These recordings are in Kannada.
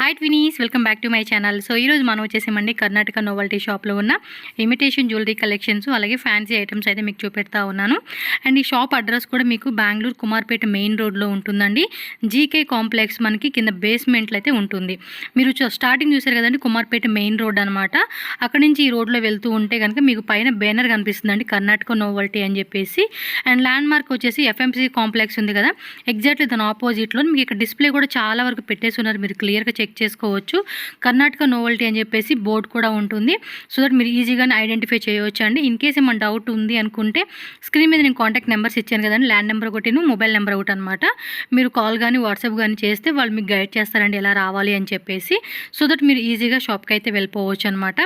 Hi twinnies, welcome back to my channel. So ఈరోజు మనం వచ్చేసామండి కర్ణాటక నోవల్టీ షాప్లో ఉన్న ఇమిటేషన్ జ్యువెలరీ కలెక్షన్స్ అలాగే ఫ్యాన్సీ ఐటమ్స్ అయితే మీకు చూపెడతా ఉన్నాను. అండ్ ఈ షాప్ అడ్రస్ కూడా మీకు బెంగళూరు కుమార్పేట మెయిన్ రోడ్లో ఉంటుందండి. జీకే కాంప్లెక్స్ మనకి కింద బేస్మెంట్లో అయితే ఉంటుంది. మీరు స్టార్టింగ్ చూసారు కదండి, కుమార్పేట మెయిన్ రోడ్ అనమాట. అక్కడ నుంచి ఈ రోడ్లో వెళ్తూ ఉంటే కనుక మీకు పైన బ్యానర్ కనిపిస్తుందండి, కర్ణాటక నోవల్టీ అని చెప్పేసి. అండ్ ల్యాండ్ మార్క్ వచ్చేసి ఎఫ్ఎంసీ కాంప్లెక్స్ ఉంది కదా, ఎగ్జాక్ట్లీ దాని ఆపోజిట్లో మీకు ఇక్కడ డిస్ప్లే కూడా చాలా వరకు పెట్టేసి ఉన్నారు, మీరు క్లియర్గా చెక్ చేసుకోవచ్చు. కర్ణాటక నోవల్టీ అని చెప్పేసి బోర్డు కూడా ఉంటుంది, సో దట్ మీరు ఈజీగానే ఐడెంటిఫై చేయవచ్చు అండి. ఇన్ కేస్ ఏమైనా డౌట్ ఉంది అనుకుంటే స్క్రీన్ మీద నేను కాంటాక్ట్ నెంబర్స్ ఇచ్చాను కదండి, ల్యాండ్ నెంబర్ ఒకటి మొబైల్ నెంబర్ ఒకటి అనమాట. మీరు కాల్ కానీ వాట్సాప్ కానీ చేస్తే వాళ్ళు మీకు గైడ్ చేస్తారండి ఎలా రావాలి అని చెప్పేసి, సో దట్ మీరు ఈజీగా షాప్కి అయితే వెళ్ళిపోవచ్చు అనమాట.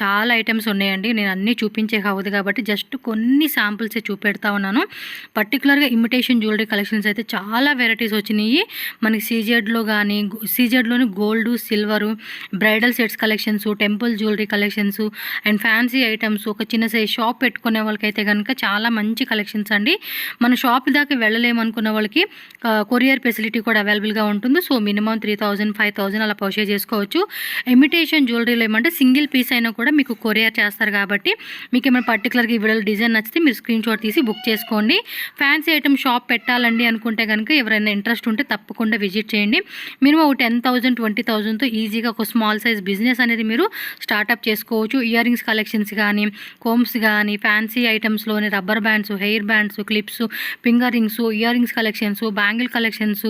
చాలా ఐటమ్స్ ఉన్నాయండి, నేను అన్నీ చూపించే కావద్దు కాబట్టి జస్ట్ కొన్ని శాంపుల్సే చూపెడతా ఉన్నాను. పర్టికులర్గా ఇమిటేషన్ జ్యువెలరీ కలెక్షన్స్ అయితే చాలా వెరైటీస్ వచ్చినాయి మనకి. సీజెడ్లో కానీ సీజెడ్లోని gold, silver, bridal sets collections, temple jewellery collections and fancy items. ఒక చిన్న సైజ్ షాప్ పెట్టుకునే వాళ్ళకైతే కనుక చాలా మంచి కలెక్షన్స్ అండి. మన షాప్ దాకా వెళ్ళలేమనుకున్న వాళ్ళకి కొరియర్ ఫెసిలిటీ కూడా అవైలబుల్గా ఉంటుంది. సో మినిమం 3000, 5000 అలా పర్చేజ్ చేసుకోవచ్చు. ఇమిటేషన్ జ్యువెలరీలో ఏమంటే సింగిల్ పీస్ అయినా కూడా మీకు కొరియర్ చేస్తారు కాబట్టి మీకు ఏమైనా పర్టికులర్గా ఈ వీడియోలో డిజైన్ నచ్చితే మీరు స్క్రీన్ షాట్ తీసి బుక్ చేసుకోండి. ఫ్యాన్సీ ఐటమ్ షాప్ పెట్టాలండి అనుకుంటే కనుక ఎవరైనా ఇంట్రెస్ట్ ఉంటే తప్పకుండా విజిట్ చేయండి. మినిమం 10,000, 20,000తో ఈజీగా ఒక స్మాల్ సైజ్ బిజినెస్ అనేది మీరు స్టార్ట్అప్ చేసుకోవచ్చు. ఇయర్ రింగ్స్ కలెక్షన్స్ కానీ, కోమ్స్ కానీ, ఫ్యాన్సీ ఐటమ్స్లోని rubber bands, hair bands, clips, finger rings, ear rings collections, bangle collections,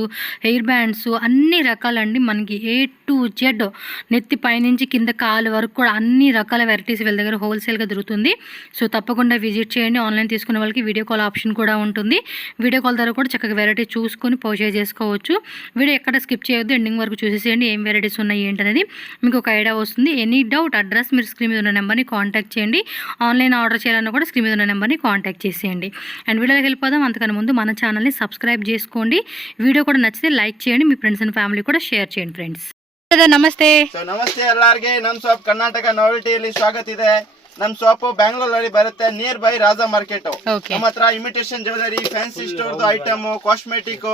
hair bands, అన్ని రకాలండి. మనకి A to Z నెత్తి పైనుంచి కింద కాలు వరకు కూడా అన్ని రకాల వెరైటీస్ వీళ్ళ దగ్గర హోల్సేల్గా దొరుకుతుంది. సో తప్పకుండా విజిట్ చేయండి. ఆన్లైన్ తీసుకునే వాళ్ళకి వీడియో కాల్ ఆప్షన్ కూడా ఉంటుంది. వీడియో కాల్ ద్వారా కూడా చక్కగా వెరైటీ చూసుకొని పర్చేజ్ చేసుకోవచ్చు. వీడియో ఎక్కడ స్కిప్ చేయొద్దు, ఎండింగ్ వరకు చూసేసేయండి ఏం వెరైటీస్ ఉన్నాయి ఏంటనేది మీకు ఒక ఐడియా వస్తుంది. ఎనీ డౌట్ అడ్రస్ మీరు స్క్రీన్ మీద ఉన్న నెంబర్ని కాంటాక్ట్ చేయండి. ఆన్లైన్ ఆర్డర్ చేయాలన్నా కూడా స్క్రీన్ మీద ఉన్న నెంబర్ని కాంటాక్ట్ చేసేయండి. అండ్ వీడియోకి వెళ్ళిపోదాం. అంతకన్నా ముందు మన ఛానల్ని సబ్స్క్రైబ్ చేసుకోండి. వీడియో కూడా నచ్చితే లైక్ చేయండి, మీ ఫ్రెండ్స్ అండ్ ఫ్యామిలీ కూడా షేర్ చేయండి. ఫ్రెండ్స్ ನಮಸ್ತೆ. ನಮಸ್ತೆ ಎಲ್ಲರಿಗೆ. ನಮ್ಮ ಶಾಪ್ ಕರ್ನಾಟಕ ನಾವೆಲ್ಟಿಯಲ್ಲಿ ಸ್ವಾಗತ ಇದೆ. ನಮ್ಮ ಶಾಪ್ ಬ್ಯಾಂಗ್ಳೂರಲ್ಲಿ ಬರುತ್ತೆ, ನಿಯರ್ ಬೈ ರಾಜಾ ಮಾರ್ಕೆಟ್. ನಮ್ಮ ಹತ್ರ imitation jewellery, fancy store item, cosmetic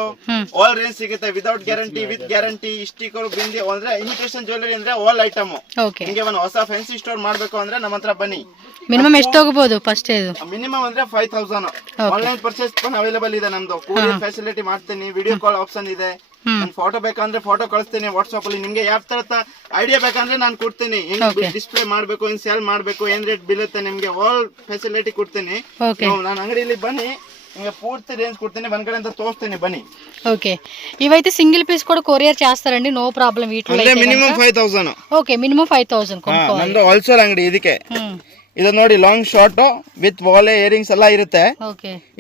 all range ಸಿಗುತ್ತೆ. Without guarantee, with guarantee, sticker, bindi ಅಂದ್ರೆ ಇಮಿಟೇಷನ್ ಜ್ಯುವೆಲರಿ ಅಂದ್ರೆ ಆಲ್ ಐಟಮ್. ನಿಮಗೆ ಒಂದು ಹೊಸ ಫ್ಯಾನ್ಸಿ ಸ್ಟೋರ್ ಮಾಡ್ಬೇಕು ಅಂದ್ರೆ ನಮ್ಮ ಹತ್ರ ಬನ್ನಿ. ಮಿನಿಮಮ್ ಎಷ್ಟು ತಗೋಬಹುದು? ಫಸ್ಟ್ ಮಿನಿಮಮ್ ಅಂದ್ರೆ 5000. ಆನ್ಲೈನ್ ಪರ್ಚೇಸ್ ಅವೈಲೇಬಲ್ ಇದೆ ನಮ್ದು. ಕೊರಿಯರ್ ಫೆಸಿಲಿಟಿ ಮಾಡ್ತೀನಿ, ವಿಡಿಯೋ ಕಾಲ್ ಆಪ್ಷನ್ ಇದೆ. ನಾನು ಫೋಟೋ ಬೇಕಂದ್ರೆ ಫೋಟೋ ಕಳಿಸ್ತೀನಿ ವಾಟ್ಸ್ಆಪ್ ಅಲ್ಲಿ. ನಿಮ್ಗೆ ಯಾವ ತರ ಐಡಿಯಾ ಬೇಕಂದ್ರೆ ನಾನು ಕೊಡ್ತೀನಿ. ಹೆಂಗ್ ಡಿಸ್ಪ್ಲೇ ಮಾಡ್ಬೇಕು, ಹೆಂಗ್ ಸೇಲ್ ಮಾಡ್ಬೇಕು, ಏನ್ ರೇಟ್ ಬೀಳುತ್ತೆ, ನಿಮ್ಗೆ ಆಲ್ ಫೆಸಿಲಿಟಿ ಕೊಡ್ತೀನಿ. ನಾನು ಅಂಗಡಿಯಲ್ಲಿ ಬನ್ನಿ, ನಿಮ್ಗೆ ಪೂರ್ತಿ ರೇಂಜ್ ಕೊಡ್ತೀನಿ. ಒಂದ್ ಕಡೆ ಅಂತ ತೋರಿಸ್ತೀನಿ, ಬನ್ನಿ. ఓకే, ఇవైతే సింగిల్ పీస్ కూడా కొరియర్ చేస్తారండి, నో ప్రాబ్లం. వీటిలో మినిమం 5000. ఓకే, మినిమం 5000 కొనుక్కోవాలి. ನಂದು ಹೋಲ್ಸೇಲ್ ಅಂಗಡಿ ಇದಕ್ಕೆ. ಇದು ನೋಡಿ ಲಾಂಗ್ ಶಾರ್ಟ್ ವಿತ್ ವಾಲೆ ಇಯರಿಂಗ್ಸ್ ಎಲ್ಲ ಇರುತ್ತೆ.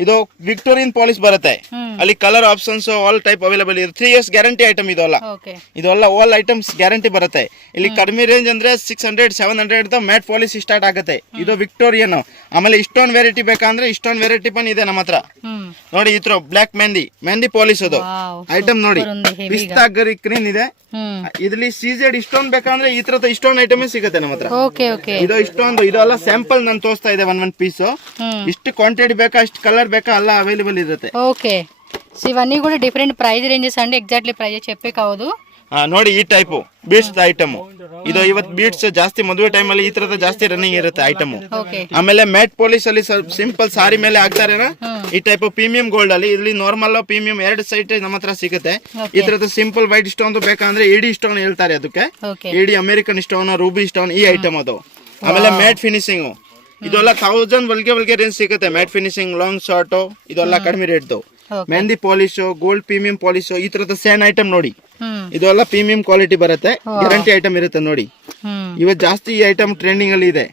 ಇದು ವಿಕ್ಟೋರಿಯನ್ ಪಾಲಿಶ್ ಬರುತ್ತೆ. ಅಲ್ಲಿ colour options all type available ಇದೆ. 3 years ಗ್ಯಾರಂಟಿ ಐಟಮ್ ಇದೆಲ್ಲ ಆಲ್ ಐಟಮ್ಸ್ ಗ್ಯಾರಂಟಿ ಬರುತ್ತೆ. ಇಲ್ಲಿ ಕಡಿಮೆ ರೇಂಜ್ ಅಂದ್ರೆ 600, 700 ಮ್ಯಾಟ್ ಪಾಲಿಶ್ ಸ್ಟಾರ್ಟ್ ಆಗುತ್ತೆ. ಇದು ವಿಕ್ಟೋರಿಯನ್. ಆಮೇಲೆ ಇಷ್ಟೊಂದು ವೆರೈಟಿ ಬೇಕಂದ್ರೆ ಇಷ್ಟೊಂದು ವೆರೈಟಿ ಪನ್ ಇದೆ ನಮ್ಮ ಹತ್ರ. ನೋಡಿ ಈ ತರ ಬ್ಲಾಕ್ ಮೆಹಂದಿ ಪಾಲಿಶ್ ಅದು ಐಟಮ್ ನೋಡಿ. ಪಿಸ್ತಾ ಗ್ರೀನ್ ಇದೆ. ಇದ್ರಲ್ಲಿ ಸೀಜೆಡ್ ಇಷ್ಟೊಂದು ಬೇಕಂದ್ರೆ ಈ ತರದ ಇಷ್ಟೊಂದು ಐಟಮ್ ಸಿಗುತ್ತೆ ನಮ್ಮ ಹತ್ರ. ಇದು ಇಷ್ಟೊಂದು, ಇದೆಲ್ಲ ಸ್ಯಾಂಪಲ್ ನಾನು ತೋರಿಸ್ತಾ ಇದೆ. ಒಂದ್ ಪೀಸ್ ಇಷ್ಟು ಕ್ವಾಂಟಿಟಿ ಬೇಕಾ, ಇಷ್ಟು ಕಲರ್ ಬೇಕಾ, ಎಲ್ಲ ಅವೈಲೇಬಲ್ ಇರುತ್ತೆ. ఓకే, ఇవన్నీ కూడా డిఫరెంట్ ప్రైస్ రేంజెస్ అండి, ఎగ్జాక్ట్లీ ప్రైస్ చెప్పే కావదు. ನೋಡಿ ಈ ಟೈಪ್ ಬೀಡ್ಸ್ ಐಟಮ್ ಇದು. ಇವತ್ತು ಬೀಡ್ಸ್ ಜಾಸ್ತಿ ಮದುವೆ ಟೈಮ್ ಅಲ್ಲಿ ಈ ತರದ ಜಾಸ್ತಿ ರನ್ನಿಂಗ್ ಇರುತ್ತೆ ಐಟಮ್. ಆಮೇಲೆ ಮ್ಯಾಟ್ ಪಾಲಿಶ್ ಅಲ್ಲಿ ಸಿಂಪಲ್ ಸಾರಿ ಮೇಲೆ ಹಾಕ್ತಾರೇನ ಈ ಟೈಪ್ ಪ್ರೀಮಿಯಂ ಗೋಲ್ಡ್ ಅಲ್ಲಿ. ಇಲ್ಲಿ ನಾರ್ಮಲ್ ಪ್ರೀಮಿಯಂ 2 ಸೈಟ್ ನಮ್ಮ ಹತ್ರ ಸಿಗುತ್ತೆ. ಈ ತರದ ಸಿಂಪಲ್ ವೈಟ್ ಸ್ಟೋನ್ ಬೇಕಂದ್ರೆ ಇಡಿ ಸ್ಟೋನ್ ಹೇಳ್ತಾರೆ ಅದಕ್ಕೆ. ಇಡಿ ಅಮೆರಿಕನ್ ಸ್ಟೋನ್, ರೂಬಿ ಸ್ಟೋನ್ ಈ ಐಟಮ್ ಅದು. ಆಮೇಲೆ ಮ್ಯಾಟ್ ಫಿನಿಶಿಂಗ್ ಇದೆಲ್ಲ 1000 ಒಳಗೆ ರೇಂಜ್ ಸಿಗುತ್ತೆ. ಮ್ಯಾಟ್ ಫಿನಿಶಿಂಗ್, ಲಾಂಗ್ ಶಾರ್ಟ್ ಇದೆಲ್ಲ ಕಡಿಮೆ rate. Mehndi polish, gold premium polish ಈ ತರದ ಸೇನ್ ಐಟಮ್ ನೋಡಿ. ಇದೆಲ್ಲ ಪ್ರೀಮಿಯಂ ಕ್ವಾಲಿಟಿ ಬರುತ್ತೆ, ಗ್ಯಾರಂಟಿ ಐಟಮ್ ಇರುತ್ತೆ ನೋಡಿ. ಇವತ್ತು ಜಾಸ್ತಿ ಈ ಐಟಮ್ ಟ್ರೆಂಡಿಂಗ್ ಅಲ್ಲಿ ಇದೆ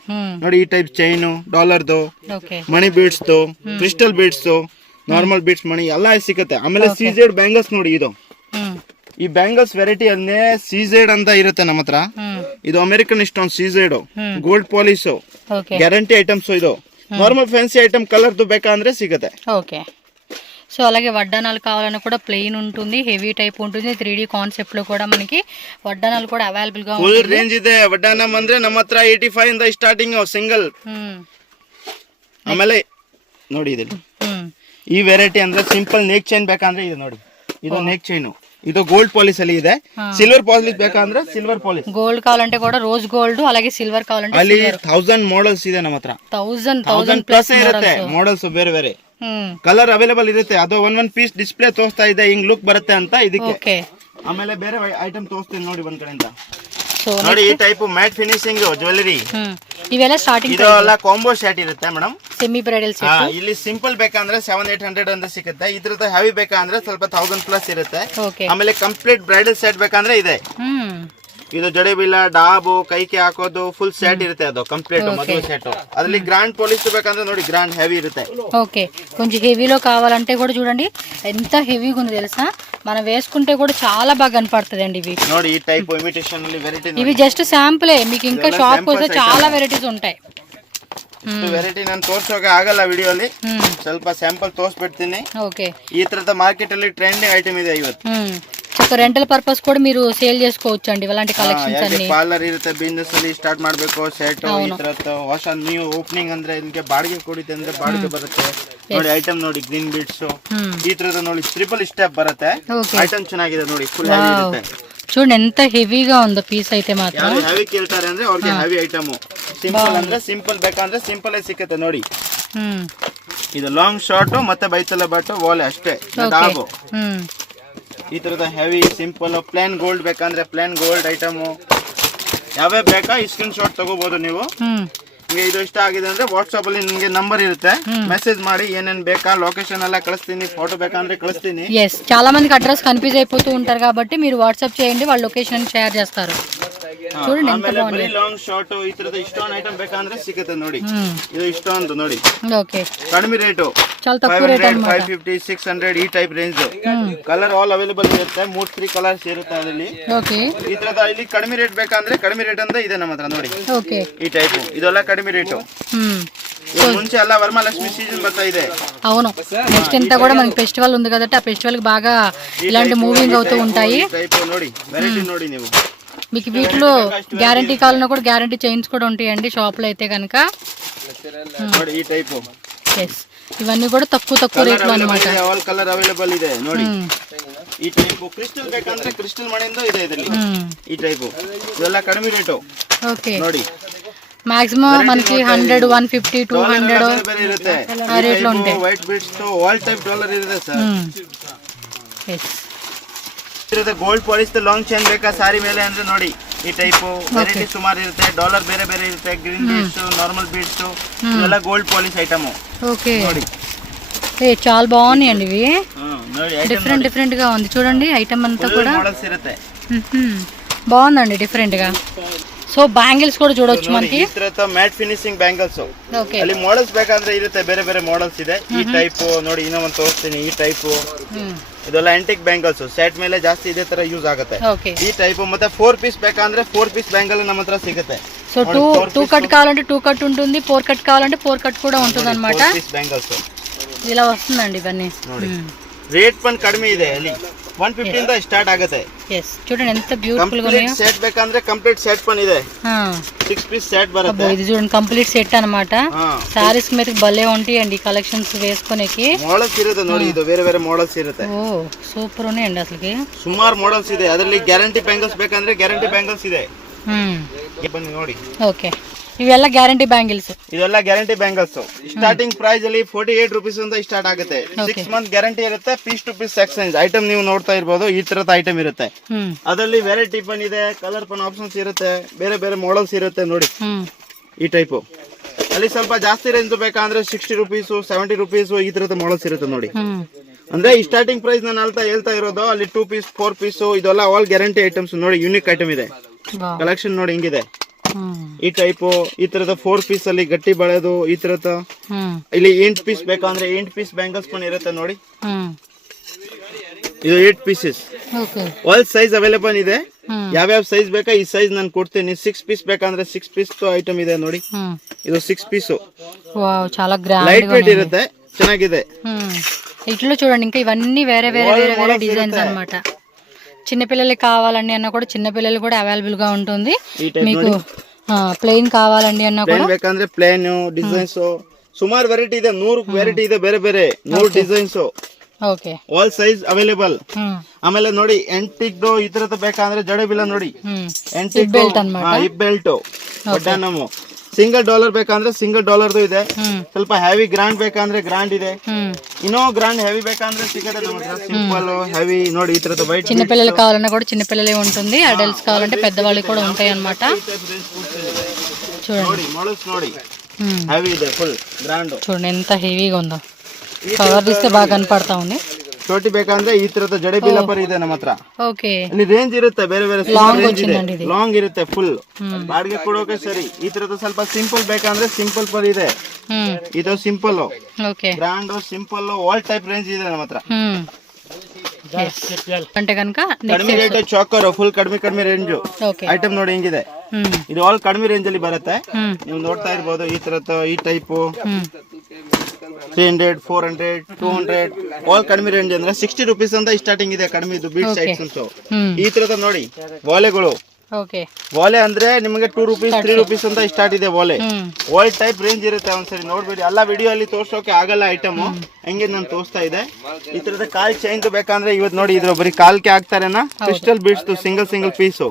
ನೋಡಿ. ಈ ಟೈಪ್ ಚೈನ್, ಡಾಲರ್ದು, ಮಣಿ beads, crystal beads, normal beads, ಮಣಿ ಎಲ್ಲ ಸಿಗುತ್ತೆ. ಆಮೇಲೆ ಸೀಜೆಡ್ ಬ್ಯಾಂಗಲ್ಸ್ ನೋಡಿ. ಇದು ಈ ಬ್ಯಾಂಗಲ್ಸ್ ವೆರೈಟಿ ಅನ್ನೇ ಸೀಜೆಡ್ ಅಂತ ಇರುತ್ತೆ ನಮ್ಮ ಹತ್ರ. ಇದು American stone CZ, gold polish guarantee items. ಇದು నార్మల్ ఫ్యాన్సీ ఐటమ్ కలర్ తో ಬೇಕಂದ್ರೆ ಸಿಗುತ್ತೆ. ఓకే, సో అలాగే వడ్డానాలు కావాలన్నా కూడా ప్లెయిన్ ఉంటుంది, హెవీ టైప్ ఉంటుంది. 3D కాన్సెప్ట్ లో కూడా మనకి వడ్డానాలు కూడా అవైలబుల్ గా ఫుల్ రేంజ్ ಇದೆ. ವಡ್ಡಾನಂ ಅಂದ್ರೆ ನಮ್ಮ ಹತ್ರ 85 ಇಂದ ಸ್ಟಾರ್ಟಿಂಗ್ ಸಿಂಗಲ್. ಆಮೇಲೆ ನೋಡಿ ಇದು ಈ ವೆರೈಟಿ ಅಂದ್ರೆ ಸಿಂಪಲ್ ನೆಕ್ ಚೈನ್ ಬೇಕಂದ್ರೆ ಇದು ನೋಡಿ. ಇದು ನೆಕ್ ಚೈನ್ ಇದು ಗೋಲ್ಡ್ ಪಾಲಿಶ್ ಅಲ್ಲಿ ಇದೆ. ಸಿಲ್ವರ್ ಪಾಲಿಶ್ ಬೇಕಂದ್ರೆ ಸಿಲ್ವರ್ ಪಾಲಿಶ್, ಗೋಲ್ಡ್ ಕಾవాలంటే కూడా రోజ్ గోల్డ్, అలాగే సిల్వర్ కావాలంటే ಅಲ್ಲಿ 1000 ಮಾಡಲ್ಸ್ ಇದೆ ನಮ್ಮ ಹತ್ರ. 1000 ಪ್ಲಸ್ ಇರುತ್ತೆ ಮಾಡಲ್ಸ್ ಬೇರೆ ಬೇರೆ. ಕಲರ್ ಅವೈಲೇಬಲ್ ಇರುತ್ತೆ. ಅದು ಒಂದ್ ಪೀಸ್ ಡಿಸ್ಪ್ಲೇ ತೋರಿಸ್ತಾ ಇದೆ ಹಿಂಗ್ ಲುಕ್ ಬರುತ್ತೆ ಅಂತ ಇದಕ್ಕೆ. ಆಮೇಲೆ ಬೇರೆ ಐಟಮ್ ತೋರಿಸ್ತೀನಿ ನೋಡಿ ಒಂದ್ ಕಡೆಯಿಂದ. ನೋಡಿ ಈ ಟೈಪ್ ಮ್ಯಾಟ್ ಫಿನಿಶಿಂಗ್ ಜ್ಯುವೆಲರಿ, ಇವೆಲ್ಲ ಸ್ಟಾರ್ಟಿಂಗ್ ಇದೆಲ್ಲ ಕಾಂಬೋ ಸೆಟ್ ಇರುತ್ತೆ ಮೇಡಮ್. Semi bridal set. ಇಲ್ಲಿ ಸಿಂಪಲ್ ಬೇಕಂದ್ರೆ 700-800 ಅಂತ ಸಿಗುತ್ತೆ. ಇದ್ರದ್ದು ಹೆವಿ ಬೇಕಂದ್ರೆ ಸ್ವಲ್ಪ 1000 ಪ್ಲಸ್ ಇರುತ್ತೆ. ಆಮೇಲೆ ಕಂಪ್ಲೀಟ್ ಬ್ರೈಡಲ್ ಸೆಟ್ ಬೇಕಂದ್ರೆ ಇದೆ. ಇದು ಜಡೆಬಿಲ್ಲ, ಡಾಬು, ಕೈಗೆ ಹಾಕೋದು ಫುಲ್ ಸೆಟ್ ಇರುತ್ತೆ. ಅದು కంప్లీట్ మదువ సెట్. అదలి గ్రాండ్ పాలిష్ ಬೇಕಂದ್ರೆ ನೋಡಿ ಗ್రాండ్ ಹೆವಿ ఇರುತ್ತೆ. ఓకే, కొంచెం హెవీలో కావాలంటే కూడా చూడండి ఎంత హెవీగా ఉంది తెలుసా. మనం వేసుకుంటే కూడా చాలా బాగా కనపడుతుందండి ఇవి. ನೋಡಿ ಈ ಟೈಪ್ ಇಮಿಟೇಷನ್ ಅಲ್ಲಿ ವೆರೈಟಿ. ఇవి జస్ట్ శాంపులే, మీకు ఇంకా షాప్ వస్తే చాలా వెరైటీస్ ఉంటాయి. ವೆರೈಟಿ ನಾನು ತೋರ್ಸೋಕೆ ಆಗಲ್ಲ ವಿಡಿಯೋಲಿ, ಸ್ವಲ್ಪ ಸ್ಯಾಂಪಲ್ ತೋರಿಸ್ಬಿಡ್ತೀನಿ. ఓకే, ಈ ತರದ ಮಾರ್ಕೆಟ್ ಅಲ್ಲಿ ಟ್ರೆಂಡಿಂಗ್ ಐಟಮ್ ಇದೆ ಇವತ್ತು. ఒక రెంటల్ పర్పస్ కూడా మీరు సేల్ చేసుకోవచ్చు అండి ఇలాంటి కలెక్షన్స్ అన్ని. ಪಾರ್ಲರ್ ಇರುತ್ತೆ, ಬಿಸ್ನೆಸ್ ಅಲ್ಲಿ ಸ್ಟಾರ್ಟ್ ಮಾಡಬೇಕು ಸೆಟ್ ಈ ತರದ ಹೊಸ ನ್ಯೂ ಓಪನಿಂಗ್ ಅಂದ್ರೆ ಇಲ್ಲಿಗೆ ಬಾಡಿಗೆ ಕೊಡಿತೆ ಅಂದ್ರೆ ಬಾಡಿಗೆ ಬರುತ್ತೆ. ನೋಡಿ ಐಟಮ್ ನೋಡಿ ಗ್ರೀನ್ ಬೀಡ್ಸ್ ಈ ತರದ ನೋಡಿ ಟ್ರಿಪಲ್ ಸ್ಟೆಪ್ ಬರುತ್ತೆ. ಐಟಮ್ ಚೆನ್ನಾಗಿದೆ ನೋಡಿ, ಫುಲ್ ಹೆವಿ ಇರುತ್ತೆ. చూడండి ఎంత హెవీగా ఉందో పీస్ అయితే మాత్రం. ಹೆವಿ ಕೇಳ್ತಾರೆ ಅಂದ್ರೆ ಅವ್ರಿಗೆ ಹೆವಿ ಐಟಮ್. ಸಿಂಪಲ್ ಅಂದ್ರೆ ಸಿಂಪಲ್ ಬೇಕಂದ್ರೆ ಸಿಂಪಲ್ ಸಿಗುತ್ತೆ ನೋಡಿ. ಇದು ಲಾಂಗ್ ಶಾರ್ಟ್ ಮತ್ತೆ ಬೈತಲ್ಲ ಬಟ್ ವಾಲೆ ಅಷ್ಟೇ. ಡಾಬು ಈ ತರದ ಹೆವಿ ಸಿಂಪಲ್ ಪ್ಲೇನ್ ಗೋಲ್ಡ್ ಬೇಕಂದ್ರೆ ಪ್ಲೇನ್ ಗೋಲ್ಡ್ ಐಟಮ್ ಯಾವೇ ಬೇಕಾ ಸ್ಕ್ರೀನ್ ಶಾಟ್ ತಗೋಬಹುದು ನೀವು. ನಿಮಗೆ ಇದು ಇಷ್ಟ ಆಗಿದೆ ಅಂದ್ರೆ ವಾಟ್ಸ್ಆಪ್ ಅಲ್ಲಿ ನಿಮಗೆ ನಂಬರ್ ಇರುತ್ತೆ, ಮೆಸೇಜ್ ಮಾಡಿ ಏನೇನ್ ಬೇಕಾ లొకేషన్ ಎಲ್ಲ కಳಿಸ್ತೀನಿ, ఫోటో ಬೇಕಂದ್ರೆ కಳಿಸ್ತೀನಿ. yes, చాలా మందికి అడ్రస్ కన్ఫ్యూజ్ అయిపోతూ ఉంటారు కాబట్టి మీరు వాట్సాప్ చేయండి, వాళ్ళ లొకేషన్ షేర్ చేస్తారు. చూడండి ఎంత బాగుంది. లాంగ్ ಶಾರ್ಟ್ ಈ ತರದ ಇಷ್ಟೊಂದು ಐಟಮ್ ಬೇಕಂದ್ರೆ ಸಿಗುತ್ತೆ ನೋಡಿ. ಇದು ಇಷ್ಟೊಂದು ನೋಡಿ. ಓಕೆ, ಕಡಿಮೆ ರೇಟು, చాలా తక్కువ రేట్ అన్నమాట. 550 600 ಈ type range. Colour all available ಇರುತ್ತೆ, 3 ಕಲರ್ಸ್ ಇರುತ್ತೆ ಅದರಲ್ಲಿ. ಓಕೆ, ಈ ತರದ ಇಲ್ಲಿ ಕಡಿಮೆ ರೇಟ್ ಬೇಕಂದ್ರೆ ಕಡಿಮೆ ರೇಟ್ ಅಂತ ಇದೆ ನಮ್ಮ ಹತ್ರ ನೋಡಿ. ಓಕೆ, ಈ ಟೈಪ್ ಇದೆಲ್ಲ ಕಡಿಮೆ ರೇಟು. ಮುಂಚೆ ಎಲ್ಲ ವರಮಹಾಲಕ್ಷ್మి సీజన్ ಬರ್ತಾ ಇದೆ. అవును, నెక్స్ట్ అంతా కూడా మనకి ఫెస్టివల్ ఉంది కాబట్టి ఆ ఫెస్టివల్ కి బాగా ఇలాంటి మూవింగ్ అవుతూ ఉంటాయి. టైప్ ನೋಡಿ వెరైటీ ನೋಡಿ ನೀವು. మీకు వీటిలో గ్యారంటీ కావాలన్నా కూడా గ్యారంటీ చైన్స్ కూడా ఉంటాయండి షాప్ లో అయితే కనుక. ನೋಡಿ ಈ ಟೈಪ್. yes, ఇవన్నీ కూడా తక్కువ రేట్ లో అన్నమాట. ఆల్ కలర్ అవైలబుల్ ಇದೆ ನೋಡಿ. ಈ ಟೈಪ್ ಕ್ರಿಸ್ಟಲ್ ಬೇಕಂದ್ರೆ ಕ್ರಿಸ್ಟಲ್ ಮನೆಯಿಂದ ಇದೆ ಇದರಲ್ಲಿ. ಈ ಟೈಪ್ ಇದೆಲ್ಲ ಕಡಿಮೆ ರೇಟು. ಓಕೆ, ನೋಡಿ మాక్సిమం మనకి 100 150 200 ಇರುತ್ತೆ. ఆ రేట్ లో ఉంటాయి. వైట్ బీడ్స్ తో ఆల్ టైప్ డాలర్ ಇದೆ ಸರ್. yes, ಇರುತ್ತೆ ಗೋಲ್ಡ್ ಪಾಲಿಶ್ ಲಾಂಗ್ ಚೈನ್ ಬೇಕಾ ಸಾರಿ ಮೇಲೆ ಅಂದ್ರೆ ನೋಡಿ ಈ ಟೈಪ್ ವೆರೈಟಿ ಸುಮಾರು ಇರುತ್ತೆ. ಡಾಲರ್ ಬೇರೆ ಬೇರೆ ಇರುತ್ತೆ, ಗ್ರೀನ್ ಬೀಡ್ಸ್, ನಾರ್ಮಲ್ ಬೀಡ್ಸ್, ಇವೆಲ್ಲ ಗೋಲ್ಡ್ ಪಾಲಿಶ್ ಐಟಮ್. ఓకే, ನೋಡಿ చాలా బాగున్నాయండి ఇవి. ನೋಡಿ డిఫరెంట్ గా ఉంది చూడండి ఐటమ్ అంతా కూడా. మోడల్స్ ఇರುತ್ತೆ. బాగుందండి డిఫరెంట్ గా. సో బ్యాంగిల్స్ కూడా చూడొచ్చు మనకి. ಮ್ಯಾಟ್ ಫಿನಿಶಿಂಗ್ ಬ್ಯಾಂಗಲ್ಸ್ ಅಲ್ಲಿ ಮೋಡಲ್ಸ್ ಬೇಕಂದ್ರೆ ಇರುತ್ತೆ, ಬೇರೆ ಬೇರೆ ಮೋಡಲ್ಸ್ ಇದೆ. ಈ ಟೈಪ್ ನೋಡಿ ಇನ್ನೊಂದು ತೋರಿಸ್ತೀನಿ. ಈ ಟೈಪ್ ಇದೆಲ್ಲ ಆಂಟಿಕ್ ಬ್ಯಾಂಗಲ್ಸ್ ಸೆಟ್ ಮೇಲೆ ಜಾಸ್ತಿ ಇದೇ ತರ ಯೂಸ್ ಆಗುತ್ತೆ. ಈ ಟೈಪ್ ಮತ್ತೆ 4 ಪೀಸ್ ಬೇಕಂದ್ರೆ 4 ಪೀಸ್ ಬ್ಯಾಂಗಲ್ ನಮ್ಮ ಹತ್ರ ಸಿಗುತ್ತೆ. సో టూ కట్ కావాలంటే 2 కట్ ఉంటుంది, 4 కట్ కావాలంటే 4 కట్ కూడా ఉంటుంది అన్నమాట. బ్యాంగల్స్ ఇలా వస్తుందండి ఇవన్నీ. ರೇಟ್ ಪನ್ ಕಡಿಮೆ ಇದೆ, ಅಲ್ಲಿ 150 ಇಂದ ಸ್ಟಾರ್ಟ್ ಆಗುತ್ತೆ. yes, చూడండి ఎంత బ్యూటిఫుల్ గా ఉన్నాయో. ಸೆಟ್ ಬೇಕಂದ್ರೆ ಕಂಪ್ಲೀಟ್ ಸೆಟ್ ಪನ್ ಇದೆ. 6 పీస్ సెట్ బರುತ್ತೆ. ఇది చూడండి కంప్లీట్ సెట్ అన్నమాట. సారీస్ మీద భలే ఉంటాయండి కలెక్షన్స్ వేసుకొనేకి. మోడల్స్ ఇರುತ್ತೆ ನೋಡಿ, ಇದು ಬೇರೆ ಬೇರೆ మోడల్స్ ఇರುತ್ತೆ. ఓ సూపర్ ఉన్నాయండి అసలుకి. ಸುಮಾರು మోడల్స్ ಇದೆ. ಅದರಲ್ಲಿ ಗ್ಯಾರಂಟಿ ಬ್ಯಾಂಗಲ್ಸ್ ಬೇಕಂದ್ರೆ ಗ್ಯಾರಂಟಿ ಬ್ಯಾಂಗಲ್ಸ್ ಇದೆ. ಬನ್ನಿ ನೋಡಿ. ಓಕೆ, ಇವೆಲ್ಲ ಗ್ಯಾರಂಟಿ ಬ್ಯಾಂಗಿಲ್ಸ್. ಇದೆಲ್ಲ ಗ್ಯಾರಂಟಿ ಬ್ಯಾಂಗಲ್ಸ್. ಸ್ಟಾರ್ಟಿಂಗ್ ಪ್ರೈಸ್ ಅಲ್ಲಿ 48 ರೂಪೀಸ್ ಅಂತ ಸ್ಟಾರ್ಟ್ ಆಗುತ್ತೆ. 6 ಮಂತ್ ಗ್ಯಾರಂಟಿ ಇರುತ್ತೆ. Piece to piece exchange item ನೀವು ನೋಡ್ತಾ ಇರಬಹುದು. ಈ ತರದ ಐಟಮ್ ಇರುತ್ತೆ. ಅದರಲ್ಲಿ ವೆರೈಟಿ ಪನ್ ಇದೆ, ಕಲರ್ ಪನ್ ಆಪ್ಷನ್ಸ್ ಇರುತ್ತೆ, ಬೇರೆ ಬೇರೆ ಮಾಡಲ್ಸ್ ಇರುತ್ತೆ ನೋಡಿ. ಈ ಟೈಪ್ ಅಲ್ಲಿ ಸ್ವಲ್ಪ ಜಾಸ್ತಿ ರೇಂಜ್ ಬೇಕಂದ್ರೆ 60 ರೂಪೀಸ್ 70 ರೂಪೀಸ್ ಈ ತರದ ಮಾಡಲ್ಸ್ ಇರುತ್ತೆ ನೋಡಿ. ಅಂದ್ರೆ ಈ ಸ್ಟಾರ್ಟಿಂಗ್ ಪ್ರೈಸ್ ನಾನು ಹೇಳ್ತಾ ಇರೋದು. ಅಲ್ಲಿ 2 ಪೀಸ್ 4 ಪೀಸ್ ಇದೆಲ್ಲ ಆಲ್ ಗ್ಯಾರಂಟಿ ಐಟಮ್ಸ್ ನೋಡಿ. ಯೂನಿಕ್ ಐಟಮ್ ಇದೆ. ಕಲೆಕ್ಷನ್ ನೋಡಿ ಹಿಂಗಿದೆ. ಈ ಟೈಪ್ ಈ ತರದ 4 ಪೀಸ್ ಅಲ್ಲಿ ಗಟ್ಟಿ ಬಳೆದು ಈ ತರದ. ಇಲ್ಲಿ 8 ಪೀಸ್ ಬೇಕಂದ್ರೆ 8 ಪೀಸ್ ಬ್ಯಾಂಗಲ್ಸ್ ಪನ್ ಇರುತ್ತೆ ನೋಡಿ. ಇದು 8 ಪೀಸಸ್. ಆಲ್ ಸೈಜ್ ಅವೈಲೇಬಲ್ ಇದೆ. ಯಾವ್ಯಾವ ಸೈಜ್ ಬೇಕಾ ಈ ಸೈಜ್ ನಾನು ಕೊಡ್ತೀನಿ. 6 ಪೀಸ್ ಬೇಕಂದ್ರೆ 6 ಪೀಸ್ ಐಟಮ್ ಇದೆ ನೋಡಿ. ಇದು 6 ಪೀಸ್. ವಾವ್, చాలా గ్రాండ్ ಲೈಟ್ ವೇಟ್ ಇರುತ್ತೆ, ಚೆನ್ನಾಗಿದೆ. ఇట్లా చూడండి ఇంకా ఇవన్నీ వేరే డిజైన్స్ అన్నమాట. చిన్నపిల్లలకి కావాలండి అన్న కూడా చిన్నపిల్లలు కూడా అవైలబుల్ గా ఉంటుంది. మీకు ప్లెయిన్ కావాలండి అన్న కూడా ಬೇಕಂದ್ರೆ ಪ್ಲೇನ್ ಡಿಸೈನ್ಸ್ ಸುಮಾರು ವೆರೈಟಿ ಇದೆ. 100 ವೆರೈಟಿ ಇದೆ, ಬೇರೆ ಬೇರೆ 100 designs. Okay, all size available. ಆಮೇಲೆ ನೋಡಿ ಎಂಟಿಕ್ ಈ ತರದ ಬೇಕಂದ್ರೆ ಜಡಬಿಲ್ಲ ನೋಡಿ ಎಂಟಿಕ್ ಬೆಲ್ಟ್ ಅನ್మాట ಹಿಪ್ ಬೆಲ್ಟ್ ಒಡ್ಡನಮು ಸಿಂಗಲ್ ಡಾಲರ್ ಬೇಕಂದ್ರೆ ಸಿಂಗಲ್ ಡಾಲರ್ದು ಇದೆ ಸ್ವಲ್ಪ ಹೆವಿ ಗ್ರಾಂಡ್ ಬೇಕಂದ್ರೆ ಗ್ರಾಂಡ್ ಇದೆ ಇನ್ನೂ ಗ್రాండ్ హెవీ ಬೇಕంದ್ರೆ సిగదే ನಮ್ಮ ಹತ್ರ సింపుల్ హెవీ ನೋಡಿ ఈ తరత వైట్ చిన్న పిల్లలు కావాలన్నా కూడా చిన్న పిల్లలే ఉంటుంది అడల్ట్స్ కావాలంటే పెద్దవాళ్ళకి కూడా ఉంటాయి అన్నమాట చూడండి ನೋಡಿ మోడల్స్ ನೋಡಿ హెవీ ಇದೆ ఫుల్ గ్రాండ్ చూడండి ఎంత హెవీగా ఉందో కవర్ తీస్తే బాగా కనపడతా ఉంది ಚೋಟಿ ಬೇಕಂದ್ರೆ ಈ ತರದ ಜಡೆ ಬಿಲಪರ್ ಇದೆ ನಮ್ಮ ಹತ್ರ ಓಕೆ ಇಲ್ಲಿ ರೇಂಜ್ ಇರುತ್ತೆ ಬೇರೆ ಬೇರೆ ಲಾಂಗ್ ಇರುತ್ತೆ ಫುಲ್ ಬಾಡಿಗೆ ಕೊಡೋಕೆ ಸರಿ ಈ ತರದ ಸ್ವಲ್ಪ ಸಿಂಪಲ್ ಬೇಕಂದ್ರೆ ಸಿಂಪಲ್ ಪರ್ ಇದೆ ಇದು simple okay grand simple all type range ಇದೆ ನಮ್ಮ ಹತ್ರ అంటే కనుక ಕಡಿಮೆ ರೇಟ್ ಚಾಕರ್ ಫುಲ್ ಕಡಿಮೆ ರೇಂಜ್ ಐಟಮ್ ನೋಡಿ ಹೆಂಗಿದೆ ಇದು ಆಲ್ ಕಡಿಮೆ ರೇಂಜ್ ಅಲ್ಲಿ ಬರುತ್ತೆ ನೀವು ನೋಡ್ತಾ ಇರ್ಬೋದು ಈ ತರದ ಈ ಟೈಪ್ 300 400 200 ಆಲ್ ಕಡಿಮೆ ರೇಂಜ್ ಅಂದ್ರೆ 60 ರೂಪೀಸ್ ಅಂತ ಸ್ಟಾರ್ಟಿಂಗ್ ಇದೆ ಕಡಿಮೆ ಇದು ಬೀಟ್ ಐಟಮ್ಸ್ ಈ ತರದ ನೋಡಿ ವಾಲೆಗಳು ವಾಲೆ ಅಂದ್ರೆ ನಿಮಗೆ 2 ರೂಪೀಸ್ 3 ರೂಪೀಸ್ ಅಂತ ಸ್ಟಾರ್ಟ್ ಇದೆ ವಾಲೆ ಆಲ್ ಟೈಪ್ ರೇಂಜ್ ಇರುತ್ತೆ ಒಂದ್ಸರಿ ನೋಡ್ಬೇಡಿ ಎಲ್ಲ ವಿಡಿಯೋ ಅಲ್ಲಿ ತೋರ್ಸೋಕೆ ಆಗಲ್ಲ ಐಟಮ್ ಹಂಗೆ ನಾನು ತೋರಿಸ್ತಾ ಇದೆ ಈ ತರದ ಕಾಲ್ ಚೈನ್ ಬೇಕಂದ್ರೆ ಇವತ್ತು ನೋಡಿ ಇದ್ರ ಬರೀ ಕಾಲ್ಗೆ ಹಾಕ್ತಾರೇನಾ ಕ್ರಿಸ್ಟಲ್ ಬೀಡ್ಸ್ ಸಿಂಗಲ್ ಪೀಸ್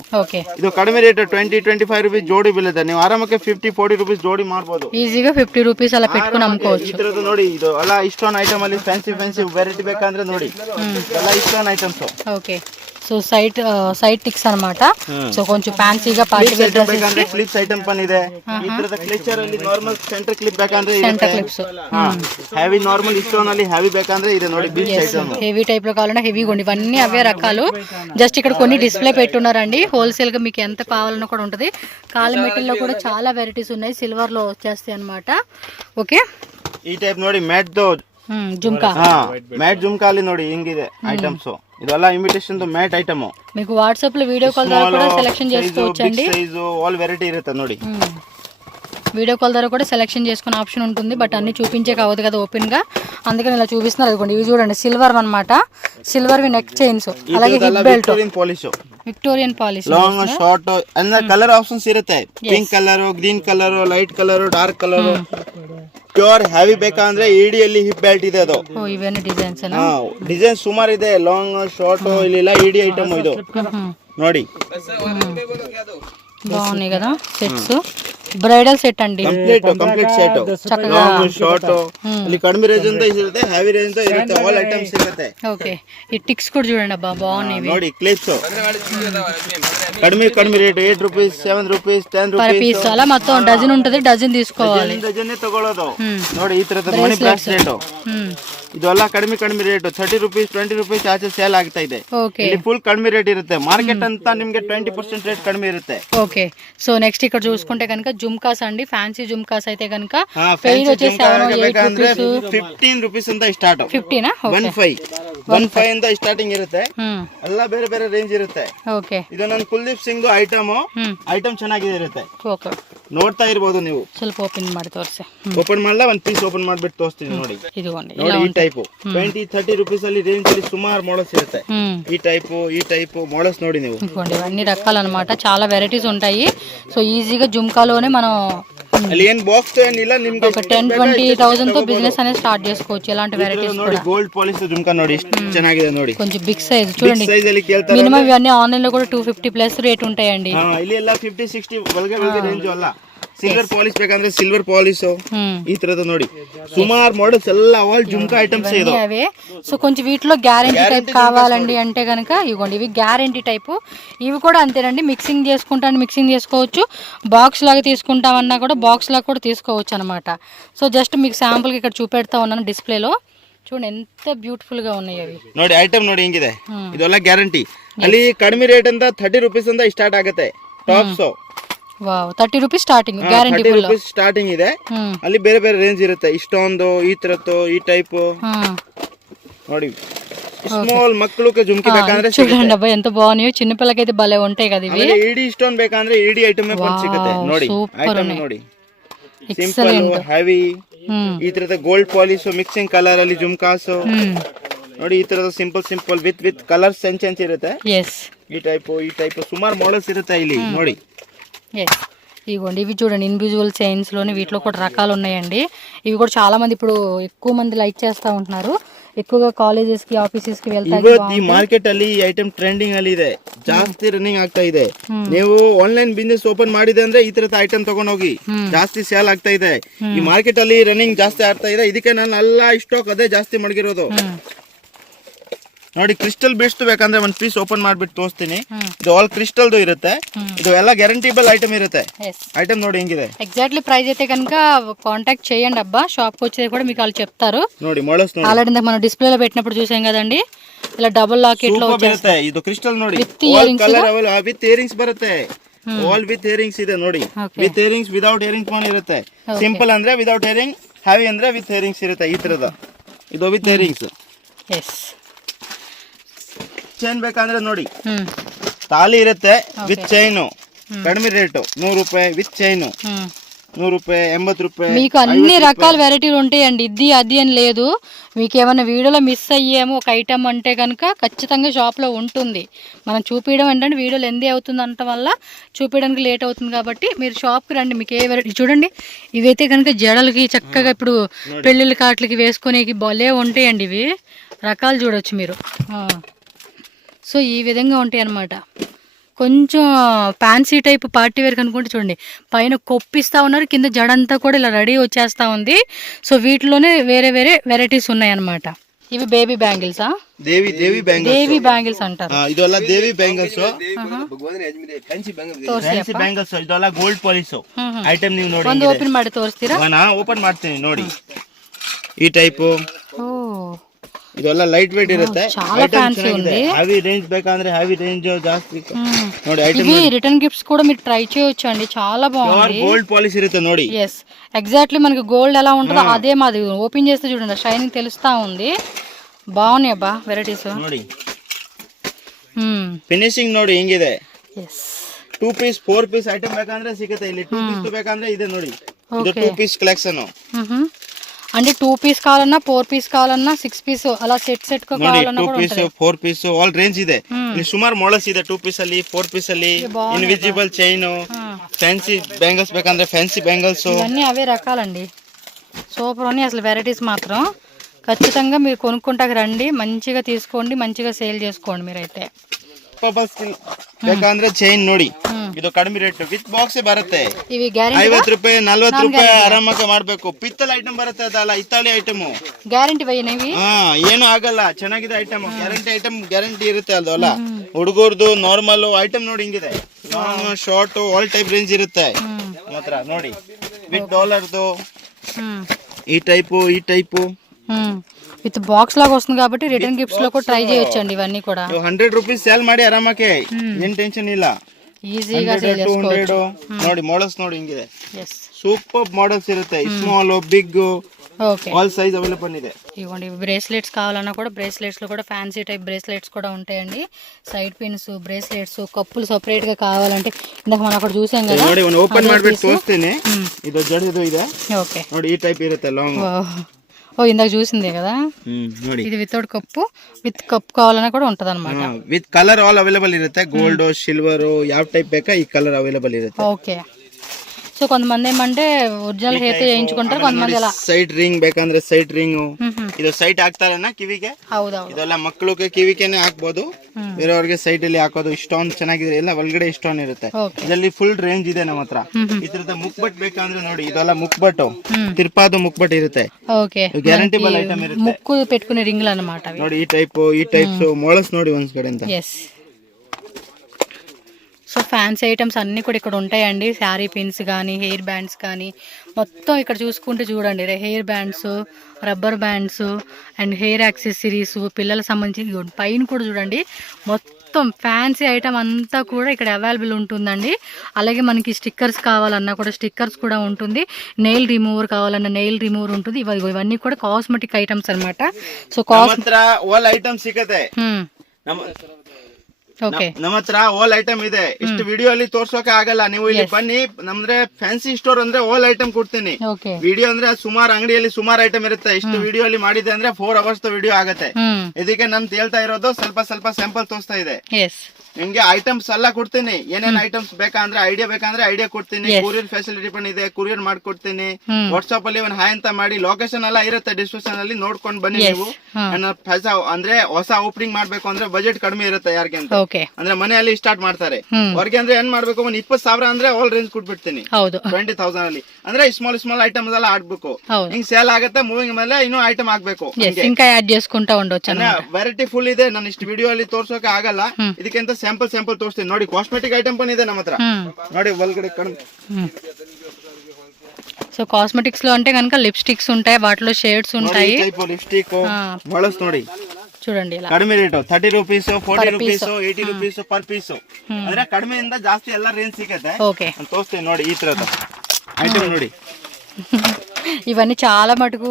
ಇದು ಕಡಿಮೆ ರೇಟ್ 20-25 ರೂಪೀಸ್ ಜೋಡಿ ಬೀಳುತ್ತೆ ನೀವು ಆರಾಮಕ್ಕೆ 50-40 ರೂಪೀಸ್ ಜೋಡಿ ಮಾಡಬಹುದು ಈಸಿగా 50 ರೂಪೀಸ್ ಅಲ್ಲ ಪೆಟ್ಕೊಂಡು ಅಮ್ಕೋవచ్చు ಈ ತರದ ನೋಡಿ ಇದು ಎಲ್ಲ ಇಷ್ಟೊಂದು ಐಟಮ್ ಅಲ್ಲಿ ಫ್ಯಾನ್ಸಿ ವೆರೈಟಿ ಬೇಕಂದ್ರೆ ನೋಡಿ ಎಲ್ಲ ಇಷ್ಟೊಂದು ಐಟಮ್ಸ್ ಓಕೆ సో సైడ్ టిక్స్ అన్నమాట సో కొంచెం ఫ్యాన్సీగా party wear dresses clips item పన్ ಇದೆ ಈ ತರದ ಕ್ಲಿಚರ್ ಅಲ್ಲಿ ನಾರ್ಮಲ್ ಸೆಂಟರ್ ಕ್ಲಿಪ್ ಬೇಕಂದ್ರೆ ಸೆಂಟರ್ ಕ್ಲಿಪ್ಸ್ ಹೆವಿ ನಾರ್ಮಲ್ ಇಷ್ಟೋನ್ ಅಲ್ಲಿ ಹೆವಿ ಬೇಕಂದ್ರೆ ಇದೆ ನೋಡಿ ಬೀಚ್ ಐಟಮ್ హెవీ టైప్ లో కావాలంటే హెవీ ఉండి ఇవన్నీ అవే రకాలు జస్ట్ ఇక్కడ కొన్ని డిస్ప్లే పెట్టున్నారండి హోల్సేల్ గా మీకు ఎంత కావాలన్నా కూడా ఉంటది కాలి మెటల్ లో కూడా చాలా వెరైటీస్ ఉన్నాయి సిల్వర్ లో వచ్చేస్తాయి అన్నమాట ఓకే ಈ ಟೈಪ್ ನೋಡಿ ಮ್ಯಾಟ್ ದು ಜುಮ್ಕಾ ಮ್ಯಾಟ್ ಜುಮ್ಕಾ ಅಲ್ಲಿ ನೋಡಿ ಹಿಂಗಿದೆ ಐಟಮ್ಸ್ ಇದೆಲ್ಲ ಇಮಿಟೇಷನ್ ಮ್ಯಾಟ್ ಐಟಮ್ మీకు వాట్సాప్ లో వీడియో కాల్ ద్వారా కూడా సెలెక్షన్ చేసుకోవచ్చండి సైజ్ ఆల్ వెరైటీ ఇರುತ್ತೆ ನೋಡಿ వీడియో కాల్ ద్వారా కూడా సెలెక్షన్ చేసుకునే ఆప్షన్ ఉంటుంది బట్ అన్ని చూపించే కావద్దు కదా ఓపెన్ గా అందుకని ఇలా చూపిస్తున్నారు అదిగోండి ఇవి చూడండి సిల్వర్ అన్నమాట సిల్వర్ వి నెక్ చైన్స్ అలాగే hip belt Victorian polish long short అన్న కలర్ ఆప్షన్స్ ಇರುತ್ತೆ pink colour green colour light colour dark colour pure heavy ಬೇಕಂದ್ರೆ ಇಡಿಯಲ್ಲಿ ಹಿಪ್ ಬೆಲ್ಟ್ ಇದೆ ಅದು ಇವೇನು ಡಿಸೈನ್ಸ್ ಡಿಸೈನ್ ಸುಮಾರು ಇದೆ ಲಾಂಗ್ ಶಾರ್ಟ್ ಇಲ್ಲೆಲ್ಲ ಇಡಿ ಐಟಮ್ ಇದು ನೋಡಿ బాగున్నాయి కదా సెట్స్ బ్రైడల్ సెట్ అండి ಕಂಪ್ಲೀಟ್ ಸೆಟ್ ಲಾಂಗ್ ಶಾರ್ಟ್ ಇಲ್ಲಿ ಕಡಿಮೆ ರೇಂಜ್ ಅಂತ ಇರುತ್ತೆ ಹೆವಿ ರೇಂಜ್ ಅಂತ ಇರುತ್ತೆ ಆಲ್ ಐಟಮ್ಸ್ ಇರುತ್ತೆ ಓಕೆ ಈ ಟಿಕ್ಸ್ ಕೂಡ చూడండి అబ్బా బాగున్నాయి ನೋಡಿ ಕ್ಲಿಪ್ಸ್ ಕಡಿಮೆ rate 8 rupees 7 rupees 10 rupees piece ಅಲ್ಲ ಮೊತ್ತ ಡಜನ್ ఉంటది ಡಜನ್ తీసుకోవాలి ಡಜನ್ ತಗೊಳ್ಳೋದು ನೋಡಿ ಈ ತರದ ಮನಿ ಬ್ರಾಸ್ಲೆಟ್ ಇದೆಲ್ಲ ಕಡಿಮೆ ರೇಟ್ 30 ರೂಪೀಸ್ 20 ರೂಪೀಸ್ ಆಚೆ ಸೇಲ್ ಆಗ್ತಾ ಇದೆ ಇಲ್ಲಿ ಫುಲ್ ಕಡಿಮೆ ರೇಟ್ ಇರುತ್ತೆ ಮಾರ್ಕೆಟ್ ಅಂತ ನಿಮಗೆ 20% ರೇಟ್ ಕಡಿಮೆ ಇರುತ್ತೆ ఓకే సో నెక్స్ట్ ఇక్కడ చూసుకుంటే కనుక జుమ్కాస్ అండి ఫ్యాన్సీ జుమ్కాస్ అయితే కనుక పెయిర్ వచ్చేసి 15 ರೂಪೀಸ್ ಅಂತ ಸ್ಟಾರ್ಟ್ 15 ನಾ 15 ಅಂತ ಸ್ಟಾರ್ಟಿಂಗ್ ಇರುತ್ತೆ ಎಲ್ಲ ಬೇರೆ ರೇಂಜ್ ಇರುತ್ತೆ ಓಕೆ ಇದು ನನ್ನ ಕುಲ್ದೀಪ್ ಸಿಂಗ್ ಐಟಮ್ ಚೆನ್ನಾಗಿದೆ ಇರುತ್ತೆ ಓಕೆ ನೋಡ್ತಾ ಇರಬಹುದು ನೀವು ಸ್ವಲ್ಪ ಓಪನ್ ಮಾಡಿ ತೋರಿಸಿ ಓಪನ್ ಮಾಡಲ್ಲ ಒಂದು ಪೀಸ್ ಓಪನ್ ಮಾಡಿಬಿಟ್ಟು ತೋರಿಸ್ತೀನಿ ನೋಡಿ ಇದುಗೊಂಡಿ ನೋಡಿ ಈ ಟೈಪ್ 20-30 ರೂಪೀಸ್ ಅಲ್ಲಿ ರೇಂಜ್ ಅಲ್ಲಿ ಸುಮಾರು మోడల్స్ ಇರುತ್ತೆ ఈ టైప్ మోడల్స్ ನೋಡಿ ನೀವು ఇదిగోండి అన్ని రకాలు అన్నమాట చాలా వెరైటీస్ ఉంటాయి సో ఈజీగా జుమ్కాలోనే మనం ಅಲ್ಲಿ ಏನ್ ಬಾಕ್ಸ್ ಏನಿಲ್ಲ ನಿಮಗೆ ఒక 10-20,000 తో బిజినెస్ అనేది స్టార్ట్ చేసుకోవచ్చు ఇలాంటి వెరైటీస్ ನೋಡಿ ಗೋಲ್ಡ್ ಪಾಲಿಶ್ ಜುಮ್ಕಾ ನೋಡಿ ಎಷ್ಟು ಚೆನ್ನಾಗಿದೆ ನೋಡಿ కొంచెం బిగ్ సైజ్ చూడండి సైజ్ ಅಲ್ಲಿ ಕೇಳ್ತಾರೆ మినిమం ఇవన్నీ ఆన్లైన్ లో కూడా 250 ప్లస్ రేట్ ఉంటాయండి ಇಲ್ಲಿ ಎಲ್ಲ 50-60 ಒಳಗೆ ರೇಂಜ್ ಅಲ್ಲ ಸಿಲ್ವರ್ ಪಾಲಿಶ್ ಬೇಕಂದ್ರೆ ಸಿಲ್ವರ್ ಪಾಲಿಶ್ ಈ ತರದ ನೋಡಿ ಸುಮಾರು మోడల్స్ ಎಲ್ಲ ఆల్ జుమ్కా ఐటమ్స్ ಇದೆ అవే సో కొంచెం వీటిలో గ్యారెంటీ టైప్ కావాలండి అంటే కనుక ఇవ్వండి ఇవి గ్యారెంటీ టైపు ఇవి కూడా అంతేనండి మిక్సింగ్ చేసుకోవచ్చు బాక్స్ లాగా తీసుకుంటామన్నా కూడా బాక్స్ లాగా కూడా తీసుకోవచ్చు అనమాట సో జస్ట్ మీకు శాంపుల్కి ఇక్కడ చూపెడతా ఉన్నాను డిస్ప్లేలో చూడండి ఎంత బ్యూటిఫుల్ గా ఉన్నాయి అవి ನೋಡಿ ಐಟಮ್ ನೋಡಿ ಹೆಂಗಿದೆ ಇದೆಲ್ಲ ಗ್ಯಾರಂಟಿ ಅಲ್ಲಿ ಕಡಿಮೆ ರೇಟ್ ಅಂತ 30 ರೂಪೀಸ್ ಅಂತ ಸ್ಟಾರ್ಟ್ ಆಗುತ್ತೆ tops wow 30 rupees starting guarantee 30 rupees starting ಇದೆ ಅಲ್ಲಿ ಬೇರೆ ರೇಂಜ್ ಇರುತ್ತೆ ಇಷ್ಟೊಂದು ಈ ತರದ್ದು ಈ ಟೈಪ್ ನೋಡಿ ಸ್ಮಾಲ್ ಮಕ್ಕಳಿಗೆ ಜುಮ್ಕಿ ಬೇಕಂದ್ರೆ చూడండి అబ్బా ఎంత బాగున్నాయో చిన్న పిల్లకైతే భలే ఉంటాయి కదా ఇవి ಇಡಿ ಸ್ಟೋನ್ ಬೇಕಂದ್ರೆ ಇಡಿ ಐಟಮ್ ಸಿಗುತ್ತೆ ನೋಡಿ ಐಟಮ್ ನೋಡಿ ಸಿಂಪಲ್ ಹೆವಿ ಈ ತರದ ಗೋಲ್ಡ್ ಪಾಲಿಶ್ ಮಿಕ್ಸಿಂಗ್ ಕಲರ್ ಅಲ್ಲಿ ಜುಮ್ಕಾಸ್ ನೋಡಿ ಈ ತರದ ಸಿಂಪಲ್ ವಿತ್ ಕಲರ್ ಸೆಂಚ್ ಇರುತ್ತೆ ಎಸ್ ಈ ಟೈಪ್ ಸುಮಾರು ಮಾಡಲ್ಸ್ ಇರುತ್ತೆ ಇಲ್ಲಿ ನೋಡಿ ఇదిగోండి ఇవి చూడండి ఇండివిజువల్ చైన్స్ లోని వీటిలో కూడా రకాలు ఉన్నాయండి. ఇవి కూడా చాలా మంది ఇప్పుడు ఎక్కువ మంది లైక్ చేస్తా ఉంటున్నారు. ఎక్కువగా ಕಾಲೇಜಸ್ ಗೆ ಆಫೀಸಸ್ ಗೆ ಇವತ್ತು ಈ ಮಾರ್ಕೆಟ್ ಅಲ್ಲಿ ಈ ಐಟಮ್ ಟ್ರೆಂಡಿಂಗ್ ಅಲ್ಲಿ ಇದೆ, ಜಾಸ್ತಿ ರನ್ನಿಂಗ್ ಆಗ್ತಾ ಇದೆ. ನೀವು ಆನ್ಲೈನ್ ಬಿಸ್ನೆಸ್ ಓಪನ್ ಮಾಡಿದೆ ಅಂದ್ರೆ ಈ ತರದ ಐಟಮ್ ತಗೊಂಡ್ ಹೋಗಿ, ಜಾಸ್ತಿ ಸೇಲ್ ಆಗ್ತಾ ಇದೆ. ಈ ಮಾರ್ಕೆಟ್ ಅಲ್ಲಿ ರನ್ನಿಂಗ್ ಜಾಸ್ತಿ ಆಗ್ತಾ ಇದೆ, ಇದಕ್ಕೆ ನಾನು ಎಲ್ಲ ಸ್ಟಾಕ್ ಅದೇ ಜಾಸ್ತಿ ಮಡಗಿರೋದು. ನೋಡಿ ಕ್ರಿಸ್ಟಲ್ ಬೀಡ್ಸ್ ಬೇಕಂದ್ರೆ ಒಂದ್ ಪೀಸ್ ಓಪನ್ ಮಾಡ್ಬಿಟ್ಟು ತೋರಿಸ್ತೀನಿ. ಇದು ಆಲ್ ಕ್ರಿಸ್ಟಲ್ದು ಇರುತ್ತೆ, ಇದು ಎಲ್ಲ ಗ್ಯಾರಂಟಿಬಲ್ ಐಟಮ್ ಇರುತ್ತೆ. ఐటమ్ ನೋಡಿ ಹೆಂಗಿದೆ. ఎగ్జాక్ట్లీ ప్రైస్ అయితే కనుక కాంటాక్ట్ చేయండి అబ్బా, షాప్ కి వచ్చేది కూడా మీకు వాళ్ళు చెప్తారు. ನೋಡಿ మోడల్స్ ನೋಡಿ, ఆల్రెడీ మనం డిస్ప్లేలో పెట్టినప్పుడు చూసాం కదండి, ఇలా డబుల్ లాకెట్ లో వచ్చేస్తాయి. ಇದು ಕ್ರಿಸ್ಟಲ್ ನೋಡಿ, ಕಲರ್ ವಿತ್ ಇಯರಿಂಗ್ಸ್ ಬರುತ್ತೆ, ಆಲ್ ವಿತ್ ಇಯರಿಂಗ್ಸ್ ಇದೆ ನೋಡಿ. ವಿತ್ ಇಯರಿಂಗ್ಸ್, ವಿದೌಟ್ ಇಯರಿಂಗ್ಸ್ ಮಾಡಿ ಇರುತ್ತೆ. ಸಿಂಪಲ್ ಅಂದ್ರೆ ವಿದೌಟ್ ಇಯರಿಂಗ್, ಹೆವಿ ಅಂದ್ರೆ ವಿತ್ ಇಯರಿಂಗ್ಸ್ ಇರುತ್ತೆ. ಈ ತರದ ಇದು ವಿತ್ ಇಯರಿಂಗ್ಸ್. ಎಸ್ ಚೈನ್ ಬೇಕಂದ್ರೆ ನೋಡಿ, ತಾಲಿ ಇರುತ್ತೆ ವಿತ್ ಚೈನು, ಕಡಿಮೆ ರೇಟು 100 ರೂಪಾಯಿ ವಿತ್ చైన్ 100 ರೂಪಾಯಿ, 80 ರೂಪಾಯಿ. మీకు అన్ని రకాల వెరైటీలు ఉంటాయండి, ఇది అది అని లేదు. మీకు ఏమైనా వీడియోలో మిస్ అయ్యేమో ఒక ఐటమ్ అంటే కనుక ఖచ్చితంగా షాప్లో ఉంటుంది. మనం చూపించడం ఏంటంటే వీడియో లెందీ అవుతుంది అంట వల్ల చూపించడానికి లేట్ అవుతుంది, కాబట్టి మీరు షాప్కి రండి. మీకు ఏ వెరైటీ చూడండి, ఇవైతే కనుక జడలకి చక్కగా ఇప్పుడు పెళ్ళిళ్ళ కాట్లకి వేసుకునేకి భలే ఉంటాయండి. ఇవి రకాలు చూడొచ్చు మీరు. సో ఈ విధంగా ఉంటాయి అన్నమాట. కొంచెం ఫ్యాన్సీ టైప్ పార్టీ వేర్ కనుకుంటే చూడండి, పైన కొప్పిస్తూ ఉన్నారు, కింద జడంతా కూడా ఇలా రెడీ వచ్చేస్తూ ఉంది. సో వీటిలోనే వేరే వేరే వెరైటీస్ ఉన్నాయి అన్నమాట. ఇవి బేబీ బ్యాంగిల్సా? ದೇವಿ ಬ್ಯಾಂಗಿಲ್ಸ್ ಅಂತಾರೆ. ಇದೆಲ್ಲ ದೇವಿ ಬ್ಯಾಂಗಲ್ಸ್, ಫ್ಯಾನ್ಸಿ ಬ್ಯಾಂಗಲ್ಸ್. ಇದೆಲ್ಲ ಗೋಲ್ಡ್ ಪಾಲಿಶ್ ಐಟಮ್. ನೀವು ನೋಡಿ, ಒಂದು ಓಪನ್ ಮಾಡಿ ತೋರಿಸ್ತೀರಾ? ನಾ ಓಪನ್ ಮಾಡ್ತೀನಿ ನೋಡಿ. ಈ ಟೈಪ್ ಇದೆಲ್ಲ ಲೈಟ್ ವೇಟ್ ಇರುತ್ತೆ. ಹೆವಿ ರೇಂಜ್ ಬೇಕಂದ್ರೆ ಹೆವಿ ರೇಂಜ್ ಜಾಸ್ತಿ ನೋಡಿ. ಐಟಮ್ రిటర్న్ గిఫ్ట్స్ కూడా మీరు ట్రై చేయొచ్చు అండి, చాలా బాగుంది. గోల్డ్ పాలిష్ ఇರುತ್ತೆ ನೋಡಿ. ఎస్ ఎగ్జాక్ట్లీ మనకి గోల్డ్ ఎలా ఉంటుందో అదే మాది. ఓపెన్ చేస్తే చూడండి షైనింగ్ తెలుస్తా ఉంది. బాగున్నాయి అబ్బా వెరైటీస్ ನೋಡಿ. ಫಿನಿಶಿಂಗ್ ನೋಡಿ ಹೆಂಗಿದೆ. 2 ಪೀಸ್ 4 ಪೀಸ್ ಐಟಮ್ ಬೇಕಂದ್ರೆ ಸಿಗುತ್ತೆ ಇಲ್ಲಿ. 2 ಪೀಸ್ ಬೇಕಂದ್ರೆ ಇದೆ ನೋಡಿ, ಇದು 2 ಪೀಸ್ ಕಲೆಕ್ಷನ್. అంటే 2 పీస్ కావాలన్నా 4 పీస్ కావాలన్నా 6 పీస్ అలా సెట్ కావాలన్నా 2 పీస్ 4 పీస్ ఆల్ రేంజ్ ಇದೆ. ಇಲ್ಲಿ ಸುಮಾರು ಮಾಡೆಲ್ಸ್ ಇದೆ. 2 ಪೀಸ್ ಅಲ್ಲಿ, 4 ಪೀಸ್ ಅಲ್ಲಿ, ಇನ್ವಿಜಿಬಲ್ ಚೈನ್, ಫ್ಯಾನ್ಸಿ ಬ್ಯಾಂಗಲ್ಸ್ ಬೇಕಂದ್ರೆ ಫ್ಯಾನ್ಸಿ బ్యాంగిల్స్. ఇవన్నీ అవే రకాలండి. సూపర్ ఉన్నాయి అసలు వెరైటీస్ మాత్రం. ఖచ్చితంగా మీరు కొనుక్కుంటాక రండి, మంచిగా తీసుకోండి, మంచిగా సేల్ చేసుకోండి మీరైతే. ಬೇಕಂದ್ರೆ ಚೈನ್ ನೋಡಿ, ಇದು ಕಡಿಮೆ ರೇಟ್ ವಿತ್ ಬಾಕ್ಸ್ ಬರುತ್ತೆ. ಇವಿ ಗ್ಯಾರಂಟಿ 50 ರೂಪಾಯಿ 40 ರೂಪಾಯಿ ಆರಾಮಾಗಿ ಮಾಡಬೇಕು. ಪಿತ್ತಲ್ ಐಟಮ್ ಬರುತ್ತೆ, ಅದಲ್ಲ ಇತ್ತಾಳಿ ಐಟಮ್. ಗ್ಯಾರಂಟಿ ಬೈ ನೀವಿ ಏನು ಆಗಲ್ಲ, ಚೆನ್ನಾಗಿದೆ ಐಟಮ್. ಗ್ಯಾರಂಟಿ ಇರುತ್ತೆ ಅಲ್ವಲ್ಲ. ಹುಡುಗರ್ದು ನಾರ್ಮಲ್ ಐಟಮ್ ನೋಡಿ ಹಿಂಗಿದೆ, long short all type range ಇರುತ್ತೆ ಮಾತ್ರ ನೋಡಿ. ವಿತ್ ಡಾಲರ್ದು ಈ ಟೈಪು విత్ బాక్స్ లాగా వస్తుంది కాబట్టి రిటర్న్ గిఫ్ట్స్ లో కూడా ట్రై చేయొచ్చండి. ఇవన్నీ కూడా 100 ರೂಪೀಸ್ ಸೇಲ್ ಮಾಡಿ ಆರಾಮಾಗಿ, ಏನ್ ಟೆನ್ಷನ್ ಇಲ್ಲ, ఈజీగా సేల్ చేసుకోవచ్చు. ನೋಡಿ మోడల్స్ ನೋಡಿ ಹಿಂಗಿದೆ. సూపర్ మోడల్స్ ఇರುತ್ತೆ, small big all size available ಇದೆ. ఇవ్వండి బ్రేస్లెట్స్ కావాలన్నా కూడా బ్రేస్లెట్స్ లో కూడా ఫ్యాన్సీ టైప్ బ్రేస్లెట్స్ కూడా ఉంటాయండి. సైడ్ పిన్స్, బ్రేస్లెట్స్, కప్పులు సెపరేట్ గా కావాలంటే ఇందాక మనం అక్కడ చూసాం కదా. ನೋಡಿ ಓಪನ್ ಮಾಡ್ಬಿಟ್ಟು ತೋರಿಸ್ತೀನಿ. ಇದು ಜಡದು ಇದೆ. ఓకే ನೋಡಿ ಈ ಟೈಪ್ ಇರುತ್ತೆ ಲಾಂಗ್. ఓ ఇందాక చూసిందే కదా ನೋಡಿ. ఇది వితౌట్ కప్పు, విత్ కప్ కావాలన్నా కూడా ఉంటది అనమాట. ವಿತ್ ಕಲರ್ ಆಲ್ ಅವೈಲಬಲ್ ಇರುತ್ತೆ. ಗೋಲ್ಡ್, ಸಿಲ್ವರ್ ಯಾವ ಟೈಪ್ ಬೇಕಾ ಈ ಕಲರ್ ಅವೈಲಬಲ್ ಇರುತ್ತೆ. ఓకే. సో కొంతమంది ఏమంటే ఒరిజినల్ హెయిర్ తో చేయించుకుంటారు, కొంతమంది అలా ಸೈಡ್ ರಿಂಗ್ ಬೇಕಂದ್ರೆ ಸೈಡ್ ರಿಂಗ್. ಇದು ಸೈಟ್ ಹಾಕ್ತಾರಲ್ಲ ಕಿವಿಗೆ, ಇದೆಲ್ಲ ಮಕ್ಕಳಿಗೆ ಕಿವಿಗೆನೆ ಹಾಕ್ಬೋದು, ಬೇರೆಯವ್ರಿಗೆ ಸೈಟ್ ಅಲ್ಲಿ ಹಾಕೋದು. ಸ್ಟೋನ್ ಚೆನ್ನಾಗಿದೆ, ಎಲ್ಲ ಒಳಗಡೆ ಸ್ಟೋನ್ ಇರುತ್ತೆ. ಇದರಲ್ಲಿ ಫುಲ್ ರೇಂಜ್ ಇದೆ ನಮ್ಮ ಹತ್ರ. ಇದ್ರದ ಮುಕ್ಬಟ್ ಬೇಕಂದ್ರೆ ನೋಡಿ, ಇದೆಲ್ಲ ಮುಕ್ಬಟ್ಟು, ತಿರ್ಪಾದು ಮುಕ್ಬಟ್ ಇರುತ್ತೆ. ಗ್ಯಾರಂಟಿಬಲ್ ಐಟಮ್ ಇರುತ್ತೆ. ముక్కు పెట్టుకునే రింగులు అన్నమాట ನೋಡಿ. ಈ ಟೈಪ್ಸ್ మోడల్స్ ನೋಡಿ ಒಂದ್ ಕಡೆಯಿಂದ. సో ఫ్యాన్సీ ఐటమ్స్ అన్నీ కూడా ఇక్కడ ఉంటాయండి. శారీ పిన్స్ కానీ, హెయిర్ బ్యాండ్స్ కానీ, మొత్తం ఇక్కడ చూసుకుంటే చూడండి, hair bands, rubber bands and hair accessories, పిల్లలకు సంబంధించి పైన కూడా చూడండి, మొత్తం ఫ్యాన్సీ ఐటమ్ అంతా కూడా ఇక్కడ అవైలబుల్ ఉంటుందండి. అలాగే మనకి స్టిక్కర్స్ కావాలన్నా కూడా స్టిక్కర్స్ కూడా ఉంటుంది. నెయిల్ రిమూవర్ కావాలన్నా నెయిల్ రిమూవర్ ఉంటుంది. ఇవన్నీ కూడా కాస్మెటిక్ ఐటమ్స్ అన్నమాట. సో ಐಟಮ್ ಸಿಗುತ್ತೆ ನಮ್ಮ ಹತ್ರ ಆಲ್ ಐಟಮ್ ಇದೆ. ಇಷ್ಟು ವಿಡಿಯೋ ಅಲ್ಲಿ ತೋರ್ಸೋಕೆ ಆಗಲ್ಲ, ನೀವು ಇಲ್ಲಿ ಬನ್ನಿ. ನಮ್ದ್ರೆ ಫ್ಯಾನ್ಸಿ ಸ್ಟೋರ್ ಅಂದ್ರೆ ಆಲ್ ಐಟಮ್ ಕೊಡ್ತೀನಿ. ವಿಡಿಯೋ ಅಂದ್ರೆ ಸುಮಾರು ಅಂಗಡಿಯಲ್ಲಿ ಸುಮಾರು ಐಟಮ್ ಇರುತ್ತೆ. ಇಷ್ಟು ವಿಡಿಯೋ ಅಲ್ಲಿ ಮಾಡಿದೆ ಅಂದ್ರೆ 4 hours ವಿಡಿಯೋ ಆಗುತ್ತೆ. ಇದಕ್ಕೆ ನಾನು ಹೇಳ್ತಾ ಇರೋದು ಸ್ವಲ್ಪ ಸ್ಯಾಂಪಲ್ ತೋರಿಸ್ತಾ ಇದೆ. ನಿಮ್ಗೆ ಐಟಮ್ಸ್ ಎಲ್ಲ ಕೊಡ್ತೀನಿ. ಏನೇನ್ ಐಟಮ್ಸ್ ಬೇಕಂದ್ರೆ ಐಡಿಯಾ ಕೊಡ್ತೀನಿ. ಕೊರಿಯರ್ ಫೆಸಿಲಿಟಿ पण ಇದೆ, ಕೊರಿಯರ್ ಮಾಡ್ಕೊಡ್ತೀನಿ. ವಾಟ್ಸ್ಆಪ್ ಅಲ್ಲಿ ಒಂದು ಹಾಯ್ ಅಂತ ಮಾಡಿ, ಲೊಕೇಶನ್ ಎಲ್ಲ ಇರುತ್ತೆ ಡಿಸ್ಕ್ರಿಪ್ಷನ್ ಅಲ್ಲಿ, ನೋಡ್ಕೊಂಡು ಬನ್ನಿ ನೀವು. ಅಂದ್ರೆ ಹೊಸ ಓಪನಿಂಗ್ ಮಾಡ್ಬೇಕು ಅಂದ್ರೆ ಬಜೆಟ್ ಕಡಿಮೆ ಇರುತ್ತೆ ಯಾರಿಗೆ ಅಂತ, ಅಂದ್ರೆ ಮನೆಯಲ್ಲಿ ಸ್ಟಾರ್ಟ್ ಮಾಡ್ತಾರೆ. ಅವ್ರಿಗೆ ಅಂದ್ರೆ ಏನ್ ಮಾಡ್ಬೇಕು, ಒಂದು 20,000 ಅಂದ್ರೆ ಆಲ್ ರೇಂಜ್ ಕೊಟ್ಬಿಡ್ತೀನಿ. 20,000 ಅಲ್ಲಿ ಅಂದ್ರೆ ಸ್ಮಾಲ್ ಐಟಮ್ಸ್ ಎಲ್ಲ ಆಡ್ಬೇಕು. ಹಿಂಗ್ ಸೇಲ್ ಆಗುತ್ತೆ, ಮೂವಿಂಗ್ ಮೇಲೆ ಇನ್ನೂ ಐಟಮ್ ಆಗ್ಬೇಕು. ವೆರೈಟಿ ಫುಲ್ ಇದೆ, ನಾನು ಇಷ್ಟು ವಿಡಿಯೋ ಅಲ್ಲಿ ತೋರ್ಸೋಕೆ ಆಗಲ್ಲ. ಇದಕ್ಕಿಂತ ಸ್ಯಾಂಪಲ್ ತೋರಿಸ್ತೀನಿ ನೋಡಿ. ಕಾಸ್ಮೆಟಿಕ್ ಐಟಮ್ पण ಇದೆ ನಮ್ಮ ಹತ್ರ ನೋಡಿ. ಒಳಗಡೆ సో కాస్మెటిక్స్ లో అంటే కనుక లిప్స్టిక్స్ ఉంటాయి, వాటిలో షేడ్స్ ఉంటాయి. లిప్స్టిక్ మోడల్స్ ನೋಡಿ చూడండి, ఇలా ಕಡಿಮೆ rate 30 rupees, 40 rupees, 80 rupees per piece. ಅಂದ್ರೆ ಕಡಿಮೆಯಿಂದ ಜಾಸ್ತಿ ಎಲ್ಲ ರೇಂಜ್ ಸಿಗುತ್ತೆ. ತೋರಿಸ್ತೀನಿ ನೋಡಿ ಈ ತರದ ಐಟಮ್ ನೋಡಿ. ఇవన్నీ చాలా మటుకు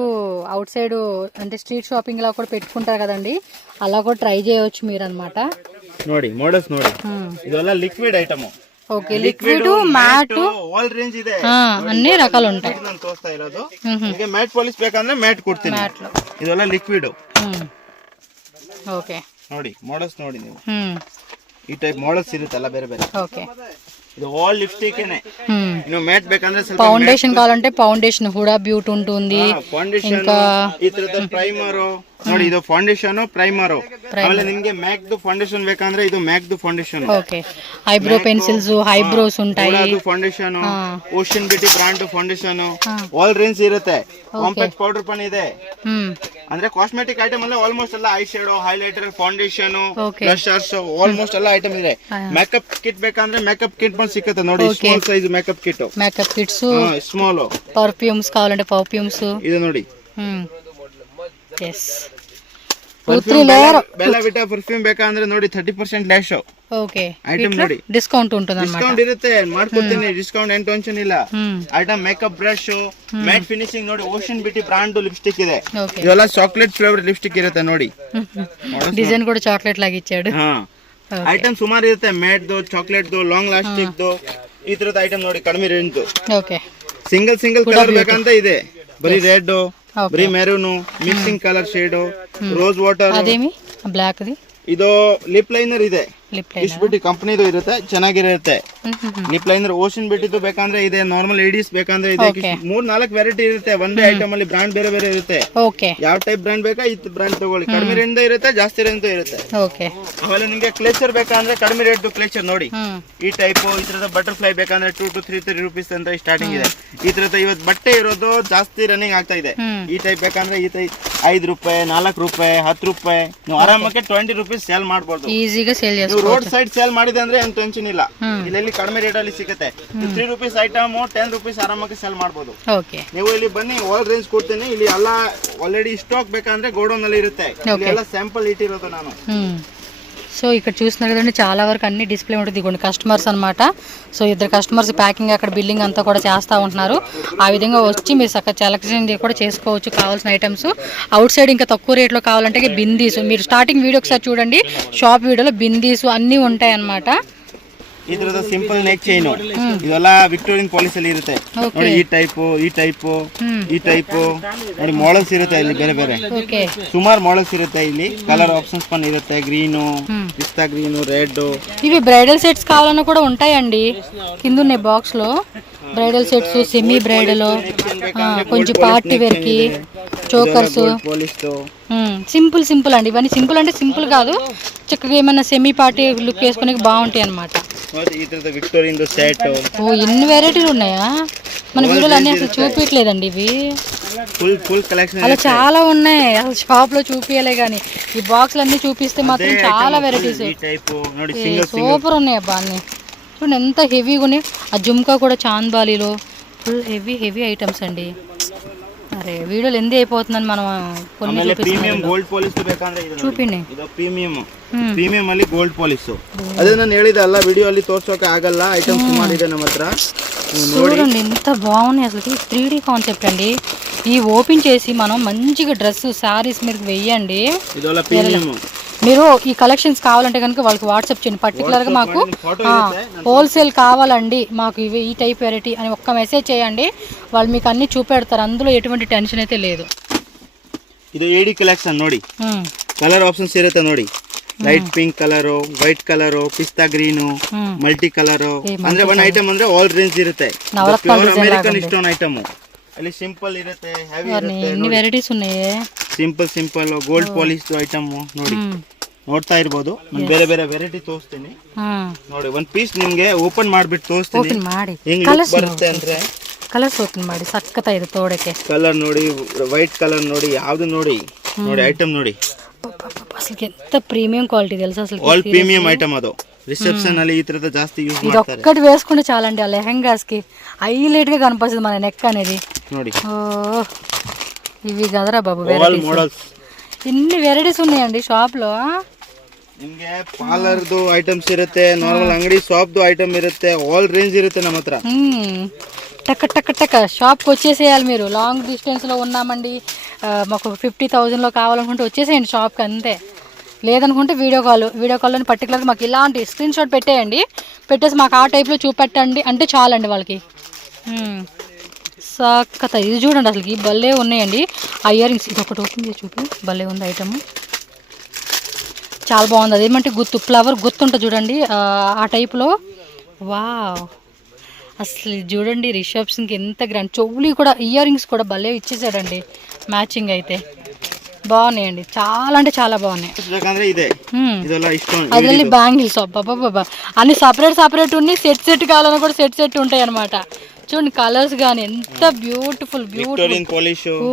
అవుట్ సైడ్ అంటే స్ట్రీట్ షాపింగ్ లా కూడా పెట్టుకుంటారు కదండి, అలా కూడా ట్రై చేయవచ్చు మీరు అన్నమాట. ನೋಡಿ మోడల్స్ ನೋಡಿ, ಇದೆಲ್ಲ liquid item. Okay, liquid, matte, all range ಇದೆ, అన్ని రకాలు ఉంటాయి. ನಾನು ತೋರಿಸ್ತಾ ಇರೋದು ನಿಮಗೆ ಮ್ಯಾಟ್ ಪಾಲಿಶ್ ಬೇಕಂದ್ರೆ ಮ್ಯಾಟ್ ಕೊಡ್ತೀನಿ. ಇದೆಲ್ಲ ಲಿಕ್ವಿಡ್. ಓಕೆ ನೋಡಿ మోడల్స్ ನೋಡಿ ನೀವು. ಈ ಟೈಪ್ మోడల్స్ ಇರುತ್ತಲ್ಲ ಬೇರೆ ಬೇರೆ. ಓಕೆ, ಇದು ಆಲ್ ಲಿಪ್ಸ್ಟಿಕ್ ಏನೇ. ಇನ್ನು ಮ್ಯಾಟ್ ಬೇಕಂದ್ರೆ ಸ್ವಲ್ಪ ఫౌండేషన్ కావాలంటే ఫౌండేషన్ కూడా బ్యూటీ ఉంటుంది. ಫೌಂಡೇಶನ್ ಈ ತರದ ಪ್ರೈಮರ್ ನೋಡಿ, ಇದು ಫೌಂಡೇಶನ್ ಪ್ರೈಮರ್. ಆಮೇಲೆ ನಿಮಗೆ ಮ್ಯಾಕ್ ದು ಫೌಂಡೇಶನ್ ಬೇಕಂದ್ರೆ ಇದು ಮ್ಯಾಕ್ ದು foundation. Okay, eyebrow pencils, eyebrows ఉంటాయి. ಅದು foundation, ocean beauty brand foundation, all range ಇರುತ್ತೆ. ಕಾಂಪ್ಯಾಕ್ಟ್ ಪೌಡರ್ पण ಇದೆ. ಅಂದ್ರೆ ಕಾಸ್ಮೆಟಿಕ್ ಐಟಮ್ ಅಲ್ಲಿ ಆಲ್ಮೋಸ್ಟ್ ಎಲ್ಲ eye shadow, highlighter, foundation, blushers almost ಎಲ್ಲ ಐಟಮ್ ಇದೆ. ಮೇಕಪ್ ಕಿಟ್ ಬೇಕಂದ್ರೆ ಮೇಕಪ್ ಕಿಟ್ पण ಸಿಗುತ್ತೆ ನೋಡಿ. Small size makeup kit, makeup kits, small. Perfumes ಕಾವಾలంటే ಪರ್ಫ್ಯೂಮ್ಸ್ ಇದು ನೋಡಿ. yes, ಬೆಲ್ಲ ವಿಟಾ ಪರ್ಫ್ಯೂಮ್ ಬೇಕಂದ್ರೆ ನೋಡಿ 30% ಲ್ಯಾಶ್. ಓಕೆ, ಐಟಮ್ ನೋಡಿ, ಡಿಸ್ಕೌಂಟ್ ಉಂಟು, ಡಿಸ್ಕೌಂಟ್ ಇರುತ್ತೆ, ಮಾಡ್ಕೊಡ್ತೀನಿ. ಡಿಸ್ಕೌಂಟ್ ಏನು ಟೆನ್ಷನ್ ಇಲ್ಲ. Item makeup brush, mat finishing ನೋಡಿ. ಓಷನ್ ಬ್ಯೂಟಿ ಬ್ರಾಂಡ್ ಲಿಪ್ಸ್ಟಿಕ್ ಇದೆ. ಇದೆಲ್ಲ ಚಾಕ್ಲೇಟ್ ಫ್ಲೇವರ್ ಲಿಪ್ಸ್ಟಿಕ್ ಇರುತ್ತೆ ನೋಡಿ. ಡಿಸೈನ್ ಕೂಡ ಚಾಕ್ಲೇಟ್ లాగా ಇచ్చాడు. ಐಟಮ್ ಸುಮಾರು ಇರುತ್ತೆ. ಮ್ಯಾಟ್ ದು, ಚಾಕ್ಲೇಟ್ ದು, ಲಾಂಗ್ ಲಾಸ್ಟಿಕ್ ದು, ಈ ತರದ ಐಟಮ್ ನೋಡಿ ಕಡಿಮೆ ರೇಂಜ್. ಓಕೆ, ಸಿಂಗಲ್ ಕಲರ್ ಬೇಕಂತ ಇದೆ. ಬರೀ ರೆಡ್, ಬರೀ maroon, mixing colour shade, rose water. ಅದೇಮಿ ಬ್ಲಾಕ್ ದಿ. ಇದು ಲಿಪ್ ಲೈನರ್ ಇದೆ, ಇಶ್ ಬ್ಯೂಟಿ ಕಂಪನಿದು ಇರುತ್ತೆ, ಚೆನ್ನಾಗಿರುತ್ತೆ. ಲಿಪ್ ಲೈನರ್ ಓಷನ್ ಬ್ಯೂಟಿದು ಬೇಕಂದ್ರೆ ಇದೆ, ನಾರ್ಮಲ್ ಲೇಡೀಸ್ ಬೇಕಂದ್ರೆ ಇದೆ. 3-4 ವೆರೈಟಿ ಇರುತ್ತೆ ಒಂದೇ ಐಟಮ್ ಅಲ್ಲಿ. ಬ್ರಾಂಡ್ ಬೇರೆ ಬೇರೆ ಇರುತ್ತೆ. ಯಾವ ಟೈಪ್ ಬ್ರಾಂಡ್ ಬೇಕಾ ಈ ಬ್ರಾಂಡ್ ತಗೊಳ್ಳಿ. ಕಡಿಮೆ ರೇಂಜ್ ಇರುತ್ತೆ, ಜಾಸ್ತಿ ರೇಂಜ್ ಇರುತ್ತೆ. ಆಮೇಲೆ ನಿಮ್ಗೆ ಕ್ಲೇಚರ್ ಬೇಕಂದ್ರೆ ಕಡಿಮೆ ರೇಟ್ ಕ್ಲೇಚರ್ ನೋಡಿ. ಈ ಟೈಪ್ ಈ ತರದ ಬಟರ್ಫ್ಲೈ ಬೇಕಂದ್ರೆ 2 to 3 ರೂಪೀಸ್ ಅಂತ ಸ್ಟಾರ್ಟಿಂಗ್ ಇದೆ. ಈ ತರದ ಇವತ್ತು ಬಟ್ಟೆ ಇರೋದು ಜಾಸ್ತಿ ರನ್ನಿಂಗ್ ಆಗ್ತಾ ಇದೆ. ಈ ಟೈಪ್ ಬೇಕಂದ್ರೆ ಈ ಟೈಪ್ 5 ರೂಪಾಯಿ, 4 ರೂಪಾಯಿ, 10 ರೂಪಾಯಿ ನೀವು ಆರಾಮಕ್ಕೆ 20 ರೂಪೀಸ್ ಸೇಲ್ ಮಾಡ್ಬೋದು. ಈಸಿಗೆ ಸೇಲ್ ರೋಡ್ ಸೈಡ್ ಸೇಲ್ ಮಾಡಿದೆ ಅಂದ್ರೆ ಏನು ಟೆನ್ಷನ್ ಇಲ್ಲ. ಇಲ್ಲಿ ಕಡಿಮೆ ರೇಟ್ ಅಲ್ಲಿ ಸಿಗುತ್ತೆ. 3 ರೂಪೀಸ್ ಐಟಮ್ 10 ರೂಪೀಸ್ ಆರಾಮಾಗಿ ಸೇಲ್ ಮಾಡಬಹುದು. ನೀವು ಇಲ್ಲಿ ಬನ್ನಿ, ಆಲ್ ರೇಂಜ್ ಕೊಡ್ತೀನಿ. ಇಲ್ಲಿ ಎಲ್ಲ ಆಲ್ರೆಡಿ ಸ್ಟಾಕ್ ಬೇಕಂದ್ರೆ ಗೋಡೌನ್ ಅಲ್ಲಿ ಇರುತ್ತೆ. ಎಲ್ಲ ಸ್ಯಾಂಪಲ್ ಇಟ್ಟಿರೋದು ನಾನು. సో ఇక్కడ చూస్తున్నారు కదండి, చాలా వరకు అన్ని డిస్ప్లే ఉంటుంది. ఇదిగోండి కస్టమర్స్ అనమాట. సో ఇద్దరు కస్టమర్స్ ప్యాకింగ్ అక్కడ బిల్లింగ్ అంతా కూడా చేస్తూ ఉంటున్నారు. ఆ విధంగా వచ్చి మీరు చక్కగా సెలెక్షన్ కూడా చేసుకోవచ్చు కావాల్సిన ఐటమ్స్. అవుట్ సైడ్ ఇంకా తక్కువ రేట్లో కావాలంటే బిందీస్, మీరు స్టార్టింగ్ వీడియో ఒకసారి చూడండి, షాప్ వీడియోలో బిందీస్ అన్నీ ఉంటాయి అన్నమాట. ಈ ತರದ ಸಿಂಪಲ್ ನೆಕ್ ಚೈನ್ ಇವೆಲ್ಲ ವಿಕ್ಟೋರಿಯನ್ ಪಾಲಿಶ್ ಅಲ್ಲಿ ಇರುತ್ತೆ ನೋಡಿ. ಈ ಟೈಪ್ ನೋಡಿ ಮಾಡೆಲ್ಸ್ ಇರುತ್ತೆ ಇಲ್ಲಿ ಬೇರೆ ಬೇರೆ ಸುಮಾರು ಮಾಡೆಲ್ಸ್ ಇರುತ್ತೆ. ಇಲ್ಲಿ ಕಲರ್ ಆಪ್ಷನ್ಸ್ పని ಇರುತ್ತೆ. గ్రీను, పిస్తా గ్రీను, రెడ్. ఇవి బ్రైడల్ సెట్స్ కావాలన్నా కూడా ఉంటాయండి. కింద ఉన్నాయి బాక్స్ లో బ్రైడల్ సెట్స్, సెమీ బ్రైడల్, కొంచెం పార్టీ వేర్ కి చోకర్స్. సింపుల్ అండి ఇవన్నీ. సింపుల్ అంటే సింపుల్ కాదు, చక్కగా ఏమన్నా సెమీ పార్టీ లుక్ వేసుకునే బాగుంటాయి అన్నమాట. ఎన్ని వెరైటీలు ఉన్నాయా మన వీడియోలో అన్ని అసలు చూపించలేదండి. ఇవి ఫుల్ కలెక్షన్ అలా చాలా ఉన్నాయి, అసలు షాప్ లో చూపించలే కానీ ఈ బాక్స్ అన్ని చూపిస్తే మాత్రం చాలా వెరైటీస్ సూపర్ ఉన్నాయి అబ్బా. అన్ని చూడండి ఎంత హెవీగా ఉన్నాయి. ఆ జుమ్కా కూడా చాంద్బాలీలో ఫుల్ హెవీ ఐటమ్స్ అండి. అరే వీడియోలు ఎందు అయిపోతుందని మనం కొన్ని చూపిండి. ಪ್ರೀಮಿಯಂ ಅಲ್ಲಿ ಗೋಲ್ಡ್ ಪಾಲಿಶ್. ಅದೇ ನಾನು ಹೇಳಿದೆ ಅಲ್ಲ, ವಿಡಿಯೋ ಅಲ್ಲಿ ತೋರ್ಸೋಕೆ ಆಗಲ್ಲ. ಐಟಮ್ಸ್ ಸುಮಾರು ಇದೆ ನಮ್ಮ ಹತ್ರ. చూడండి ఎంత బాగున్నాయి అసలు. 3D కాన్సెప్ట్ అండి. ఈ ఓపెన్ చేసి మనం మంచిగా డ్రెస్ శారీస్ మీద వెయ్యండి. మీరు ఈ కలెక్షన్స్ కావాలంటే కనుక వాళ్ళకి వాట్సాప్ చేయండి. పర్టికులర్గా మాకు హోల్సేల్ కావాలండి, మాకు ఇవి ఈ టైప్ వెరైటీ అని ఒక్క మెసేజ్ చేయండి. వాళ్ళు మీకు అన్ని చూపెడతారు. అందులో ఎటువంటి టెన్షన్ అయితే లేదు. ಇದು AD ಕಲೆಕ್ಷನ್ ನೋಡಿ. ಕಲರ್ ಆಪ್ಷನ್ಸ್ ಇರುತ್ತೆ ನೋಡಿ. Light pink colour, white colour, ಪಿಸ್ತಾ ಗ್ರೀನು, ಮಲ್ಟಿ ಕಲರು, ಅಂದ್ರೆ ಒನ್ ಐಟಮ್ ಅಂದ್ರೆ ಆಲ್ ರೇಂಜ್ ಇರುತ್ತೆ. Pure American stone item. ಅಲ್ಲಿ ಸಿಂಪಲ್ ಇರುತ್ತೆ, ಹೆವಿ ಇರುತ್ತೆ. ఎన్ని వెరైటీస్ ఉన్నాయి. ಸಿಂಪಲ್ ಗೋಲ್ಡ್ ಪಾಲಿಶ್ ಐಟಮ್ ನೋಡಿ, ನೋಡ್ತಾ ಇರ್ಬೋದು. ಬೇರೆ ಬೇರೆ ವೆರೈಟಿ ತೋರಿಸ್ತೀನಿ ನೋಡಿ. ಒಂದ್ ಪೀಸ್ ನಿಮ್ಗೆ ಓಪನ್ ಮಾಡ್ಬಿಟ್ಟು ತೋರಿಸ್ತೀನಿ ಓಪನ್ ಮಾಡಿ. ಹೆಂಗ್ ಲುಕ್ ಬರುತ್ತೆ ಅಂದ್ರೆ. ಕಲರ್ಸ್ ಓಪನ್ ಮಾಡಿ, ಸಕ್ಕತ್ತಾಗಿದೆ ತೋಡಕ್ಕೆ. ಕಲರ್ ನೋಡಿ, ವೈಟ್ ಕಲರ್ ನೋಡಿ, ಯಾವ್ದು ನೋಡಿ ನೋಡಿ ಐಟಮ್ ನೋಡಿ. అసలు ఎంత ప్రీమియం క్వాలిటీ తెలుసా అసలు. ఆల్ ప్రీమియం ఐటమ్ ಅದು. రిసెప్షన్ ಅಲ್ಲಿ ఈ తరత ಜಾಸ್ತಿ యూస్ ఇది ಮಾಡ್ತಾರೆ. ఒక్కటి వేసుకుంటే చాలండి ఆ లెహంగాస్ కి హైలైట్ గా కనిపిస్తుంది మన నెక్ అనేది. ನೋಡಿ ఓ ఇవి కదరా బాబు ఆల్ వెరైటీస్. మోడల్స్. ఇన్ని వెరైటీస్ ఉన్నాయండి షాప్ లో. ನಿಮ್ಗೆ ಪಾರ್ಲರ್ದು ಐಟಮ್ಸ್ ಇರುತ್ತೆ, ನಾರ್ಮಲ್ ಅಂಗಡಿ ಶಾಪ್ದು ಐಟಮ್ ಇರುತ್ತೆ, ಆಲ್ ರೇಂಜ್ ಇರುತ್ತೆ ನಮ್ಮ ಹತ್ರ. టక్ టక్ టక్ షాప్కి వచ్చేసేయాలి మీరు. లాంగ్ డిస్టెన్స్లో ఉన్నామండి, మాకు 50,000లో కావాలనుకుంటే వచ్చేసేయండి షాప్కి అంతే. లేదనుకుంటే వీడియో కాల్లో పర్టికులర్గా మాకు ఇలాంటి స్క్రీన్ షాట్ పెట్టేయండి, పెట్టేసి మాకు ఆ టైప్లో చూపెట్టండి అంటే చాలండి వాళ్ళకి. సక్కత ఇది చూడండి అసలుకి భలే ఉన్నాయండి ఆ ఇయర్ రింగ్స్. ఇది ఒకటి ఓపెన్ చేసి చూపి, భలే ఉంది ఐటమ్, చాలా బాగుంది. అదేమంటే గుత్తు ఫ్లవర్ గుత్తు ఉంటుంది చూడండి ఆ టైప్లో. వావ్, అసలు చూడండి రిసెప్షన్కి ఎంత గ్రాండ్. చెవులు కూడా, ఇయర్ రింగ్స్ కూడా భలే ఇచ్చేసాడండి మ్యాచింగ్ అయితే. బాగున్నాయండి, చాలా అంటే చాలా బాగున్నాయి. అదే బ్యాంగిల్స్ బాబా అన్ని సపరేట్ ఉన్నాయి. సెట్ కావాలన్నా కూడా సెట్ ఉంటాయి అనమాట. చూడండి కలర్స్ కానీ ఎంత బ్యూటిఫుల్ ಪಾಲಿಶ್, ఓ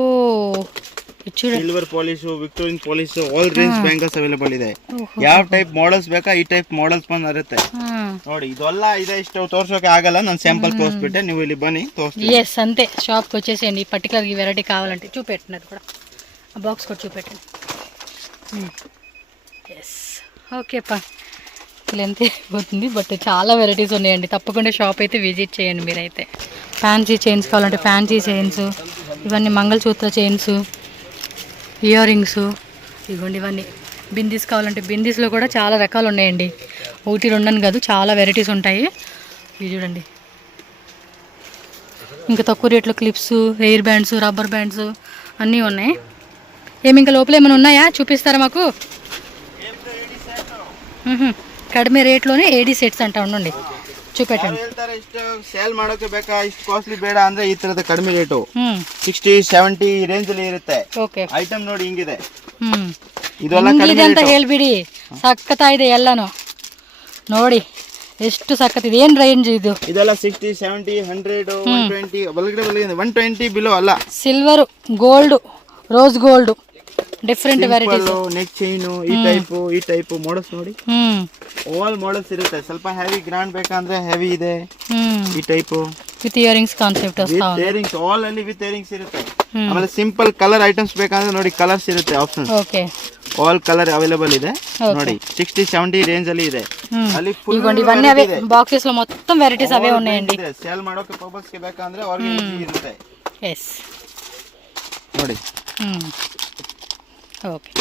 చూడండి silver polish, Victorian polish, all range bangles available ಇದೆ. ಯಾವ ಟೈಪ್ ಮಾಡಲ್ಸ್ ಬೇಕಾ ಈ ಟೈಪ್ ಮಾಡಲ್ಸ್ ಬಂದ್ ಇರುತ್ತೆ ನೋಡಿ. ಇದೆಲ್ಲ ಇದೆ, ಇಷ್ಟು ತೋರ್ಸೋಕೆ ಆಗಲ್ಲ, ನಾನು ಸ್ಯಾಂಪಲ್ ತೋರಿಸ್ಬಿಟ್ಟೆ, ನೀವು ಇಲ್ಲಿ ಬನ್ನಿ ತೋರಿಸ್ತೀನಿ. ఎస్ అంతే, షాప్కి వచ్చేసేయండి. పర్టికులర్ ఈ వెరైటీ కావాలంటే చూపెట్టినది కూడా, ఆ బాక్స్ కూడా చూపెట్టండి. ఎస్ ఓకేపా, లెంత్ అయిపోతుంది బట్ చాలా వెరైటీస్ ఉన్నాయండి. తప్పకుండా షాప్ అయితే విజిట్ చేయండి మీరైతే. ఫ్యాన్సీ చైన్స్ కావాలంటే ఫ్యాన్సీ చైన్స్, ఇవన్నీ మంగళసూత్ర చైన్స్, ఇయర్ రింగ్స్, ఇవ్వండి ఇవన్నీ. బిందీస్ కావాలంటే బిందీస్లో కూడా చాలా రకాలు ఉన్నాయండి. ఒకటి రెండని కాదు, చాలా వెరైటీస్ ఉంటాయి. ఇవి చూడండి, ఇంకా తక్కువ రేట్లో clips, hair bands, rubber bands అన్నీ ఉన్నాయి. ఏమి ఇంకా లోపల ఏమైనా ఉన్నాయా చూపిస్తారా మాకు? కడిమే రేట్లోనే ఏడీ సెట్స్ అంటా ఉండండి, చూపెట్టండి. ಸೇಲ್ ಮಾಡೋಕೆ ಬೇಕಾ, ಇಷ್ಟು ಕಾಸ್ಟ್ಲಿ ಬೇಡ ಅಂದ್ರೆ ಈ ತರದ ಕಡಿಮೆ ರೇಟು 60-70 ರೇಂಜ್ ಅಲ್ಲಿ ಇರುತ್ತೆ. ಓಕೆ, ಐಟಮ್ ನೋಡಿ ಹಿಂಗಿದೆ. ಇದೆಲ್ಲ ಅಂತ ಹೇಳ್ಬಿಡಿ, ಸಕ್ಕತ್ತ ಇದೆ ಎಲ್ಲಾನು ನೋಡಿ, ಎಷ್ಟು ಸಕ್ಕತ್ತಿದೆ. ಏನ್ ರೇಂಜ್ ಇದು? ಇದೆಲ್ಲ 60, 70, 100, 120 ಒಳಗಡೆ 120 ಬಿಲೋ ಅಲ್ಲ. Silver, gold, rose gold, different varieties. Neck chain ಈ ಟೈಪ್ ಮಾಡಲ್ಸ್ ನೋಡಿ, ಆಲ್ ಮಾಡಲ್ಸ್ ಇರುತ್ತೆ. ಸ್ವಲ್ಪ ಹೆವಿ ಗ್ರಾಂಡ್ ಬೇಕಂದ್ರೆ ಹೆವಿ ಇದೆ ಈ type. With earrings concept earrings all ಅಲ್ಲಿ ವಿತ್ ಇಯರಿಂಗ್ಸ್ ಇರುತ್ತೆ. ಆಮೇಲೆ ಸಿಂಪಲ್ ಕಲರ್ ಐಟಮ್ಸ್ ಬೇಕಂದ್ರೆ ನೋಡಿ, ಕಲರ್ಸ್ ಇರುತ್ತೆ options. Okay, all colour available ಇದೆ ನೋಡಿ. 60-70 ರೇಂಜ್ ಅಲ್ಲಿ ಇದೆ. ಅಲ್ಲಿ ಫುಲ್ ఇవన్నీ అవే బాక్సెస్ లో మొత్తం వెరైటీస్ అవే ఉన్నాయండి. సేల్ ಮಾಡೋಕೆ ಪರ್ಪಸ್ ಗೆ ಬೇಕಂದ್ರೆ ಆರ್ಗನೈಸ್ ಇರುತ್ತೆ. ఎస్ ನೋಡಿ ఓకే.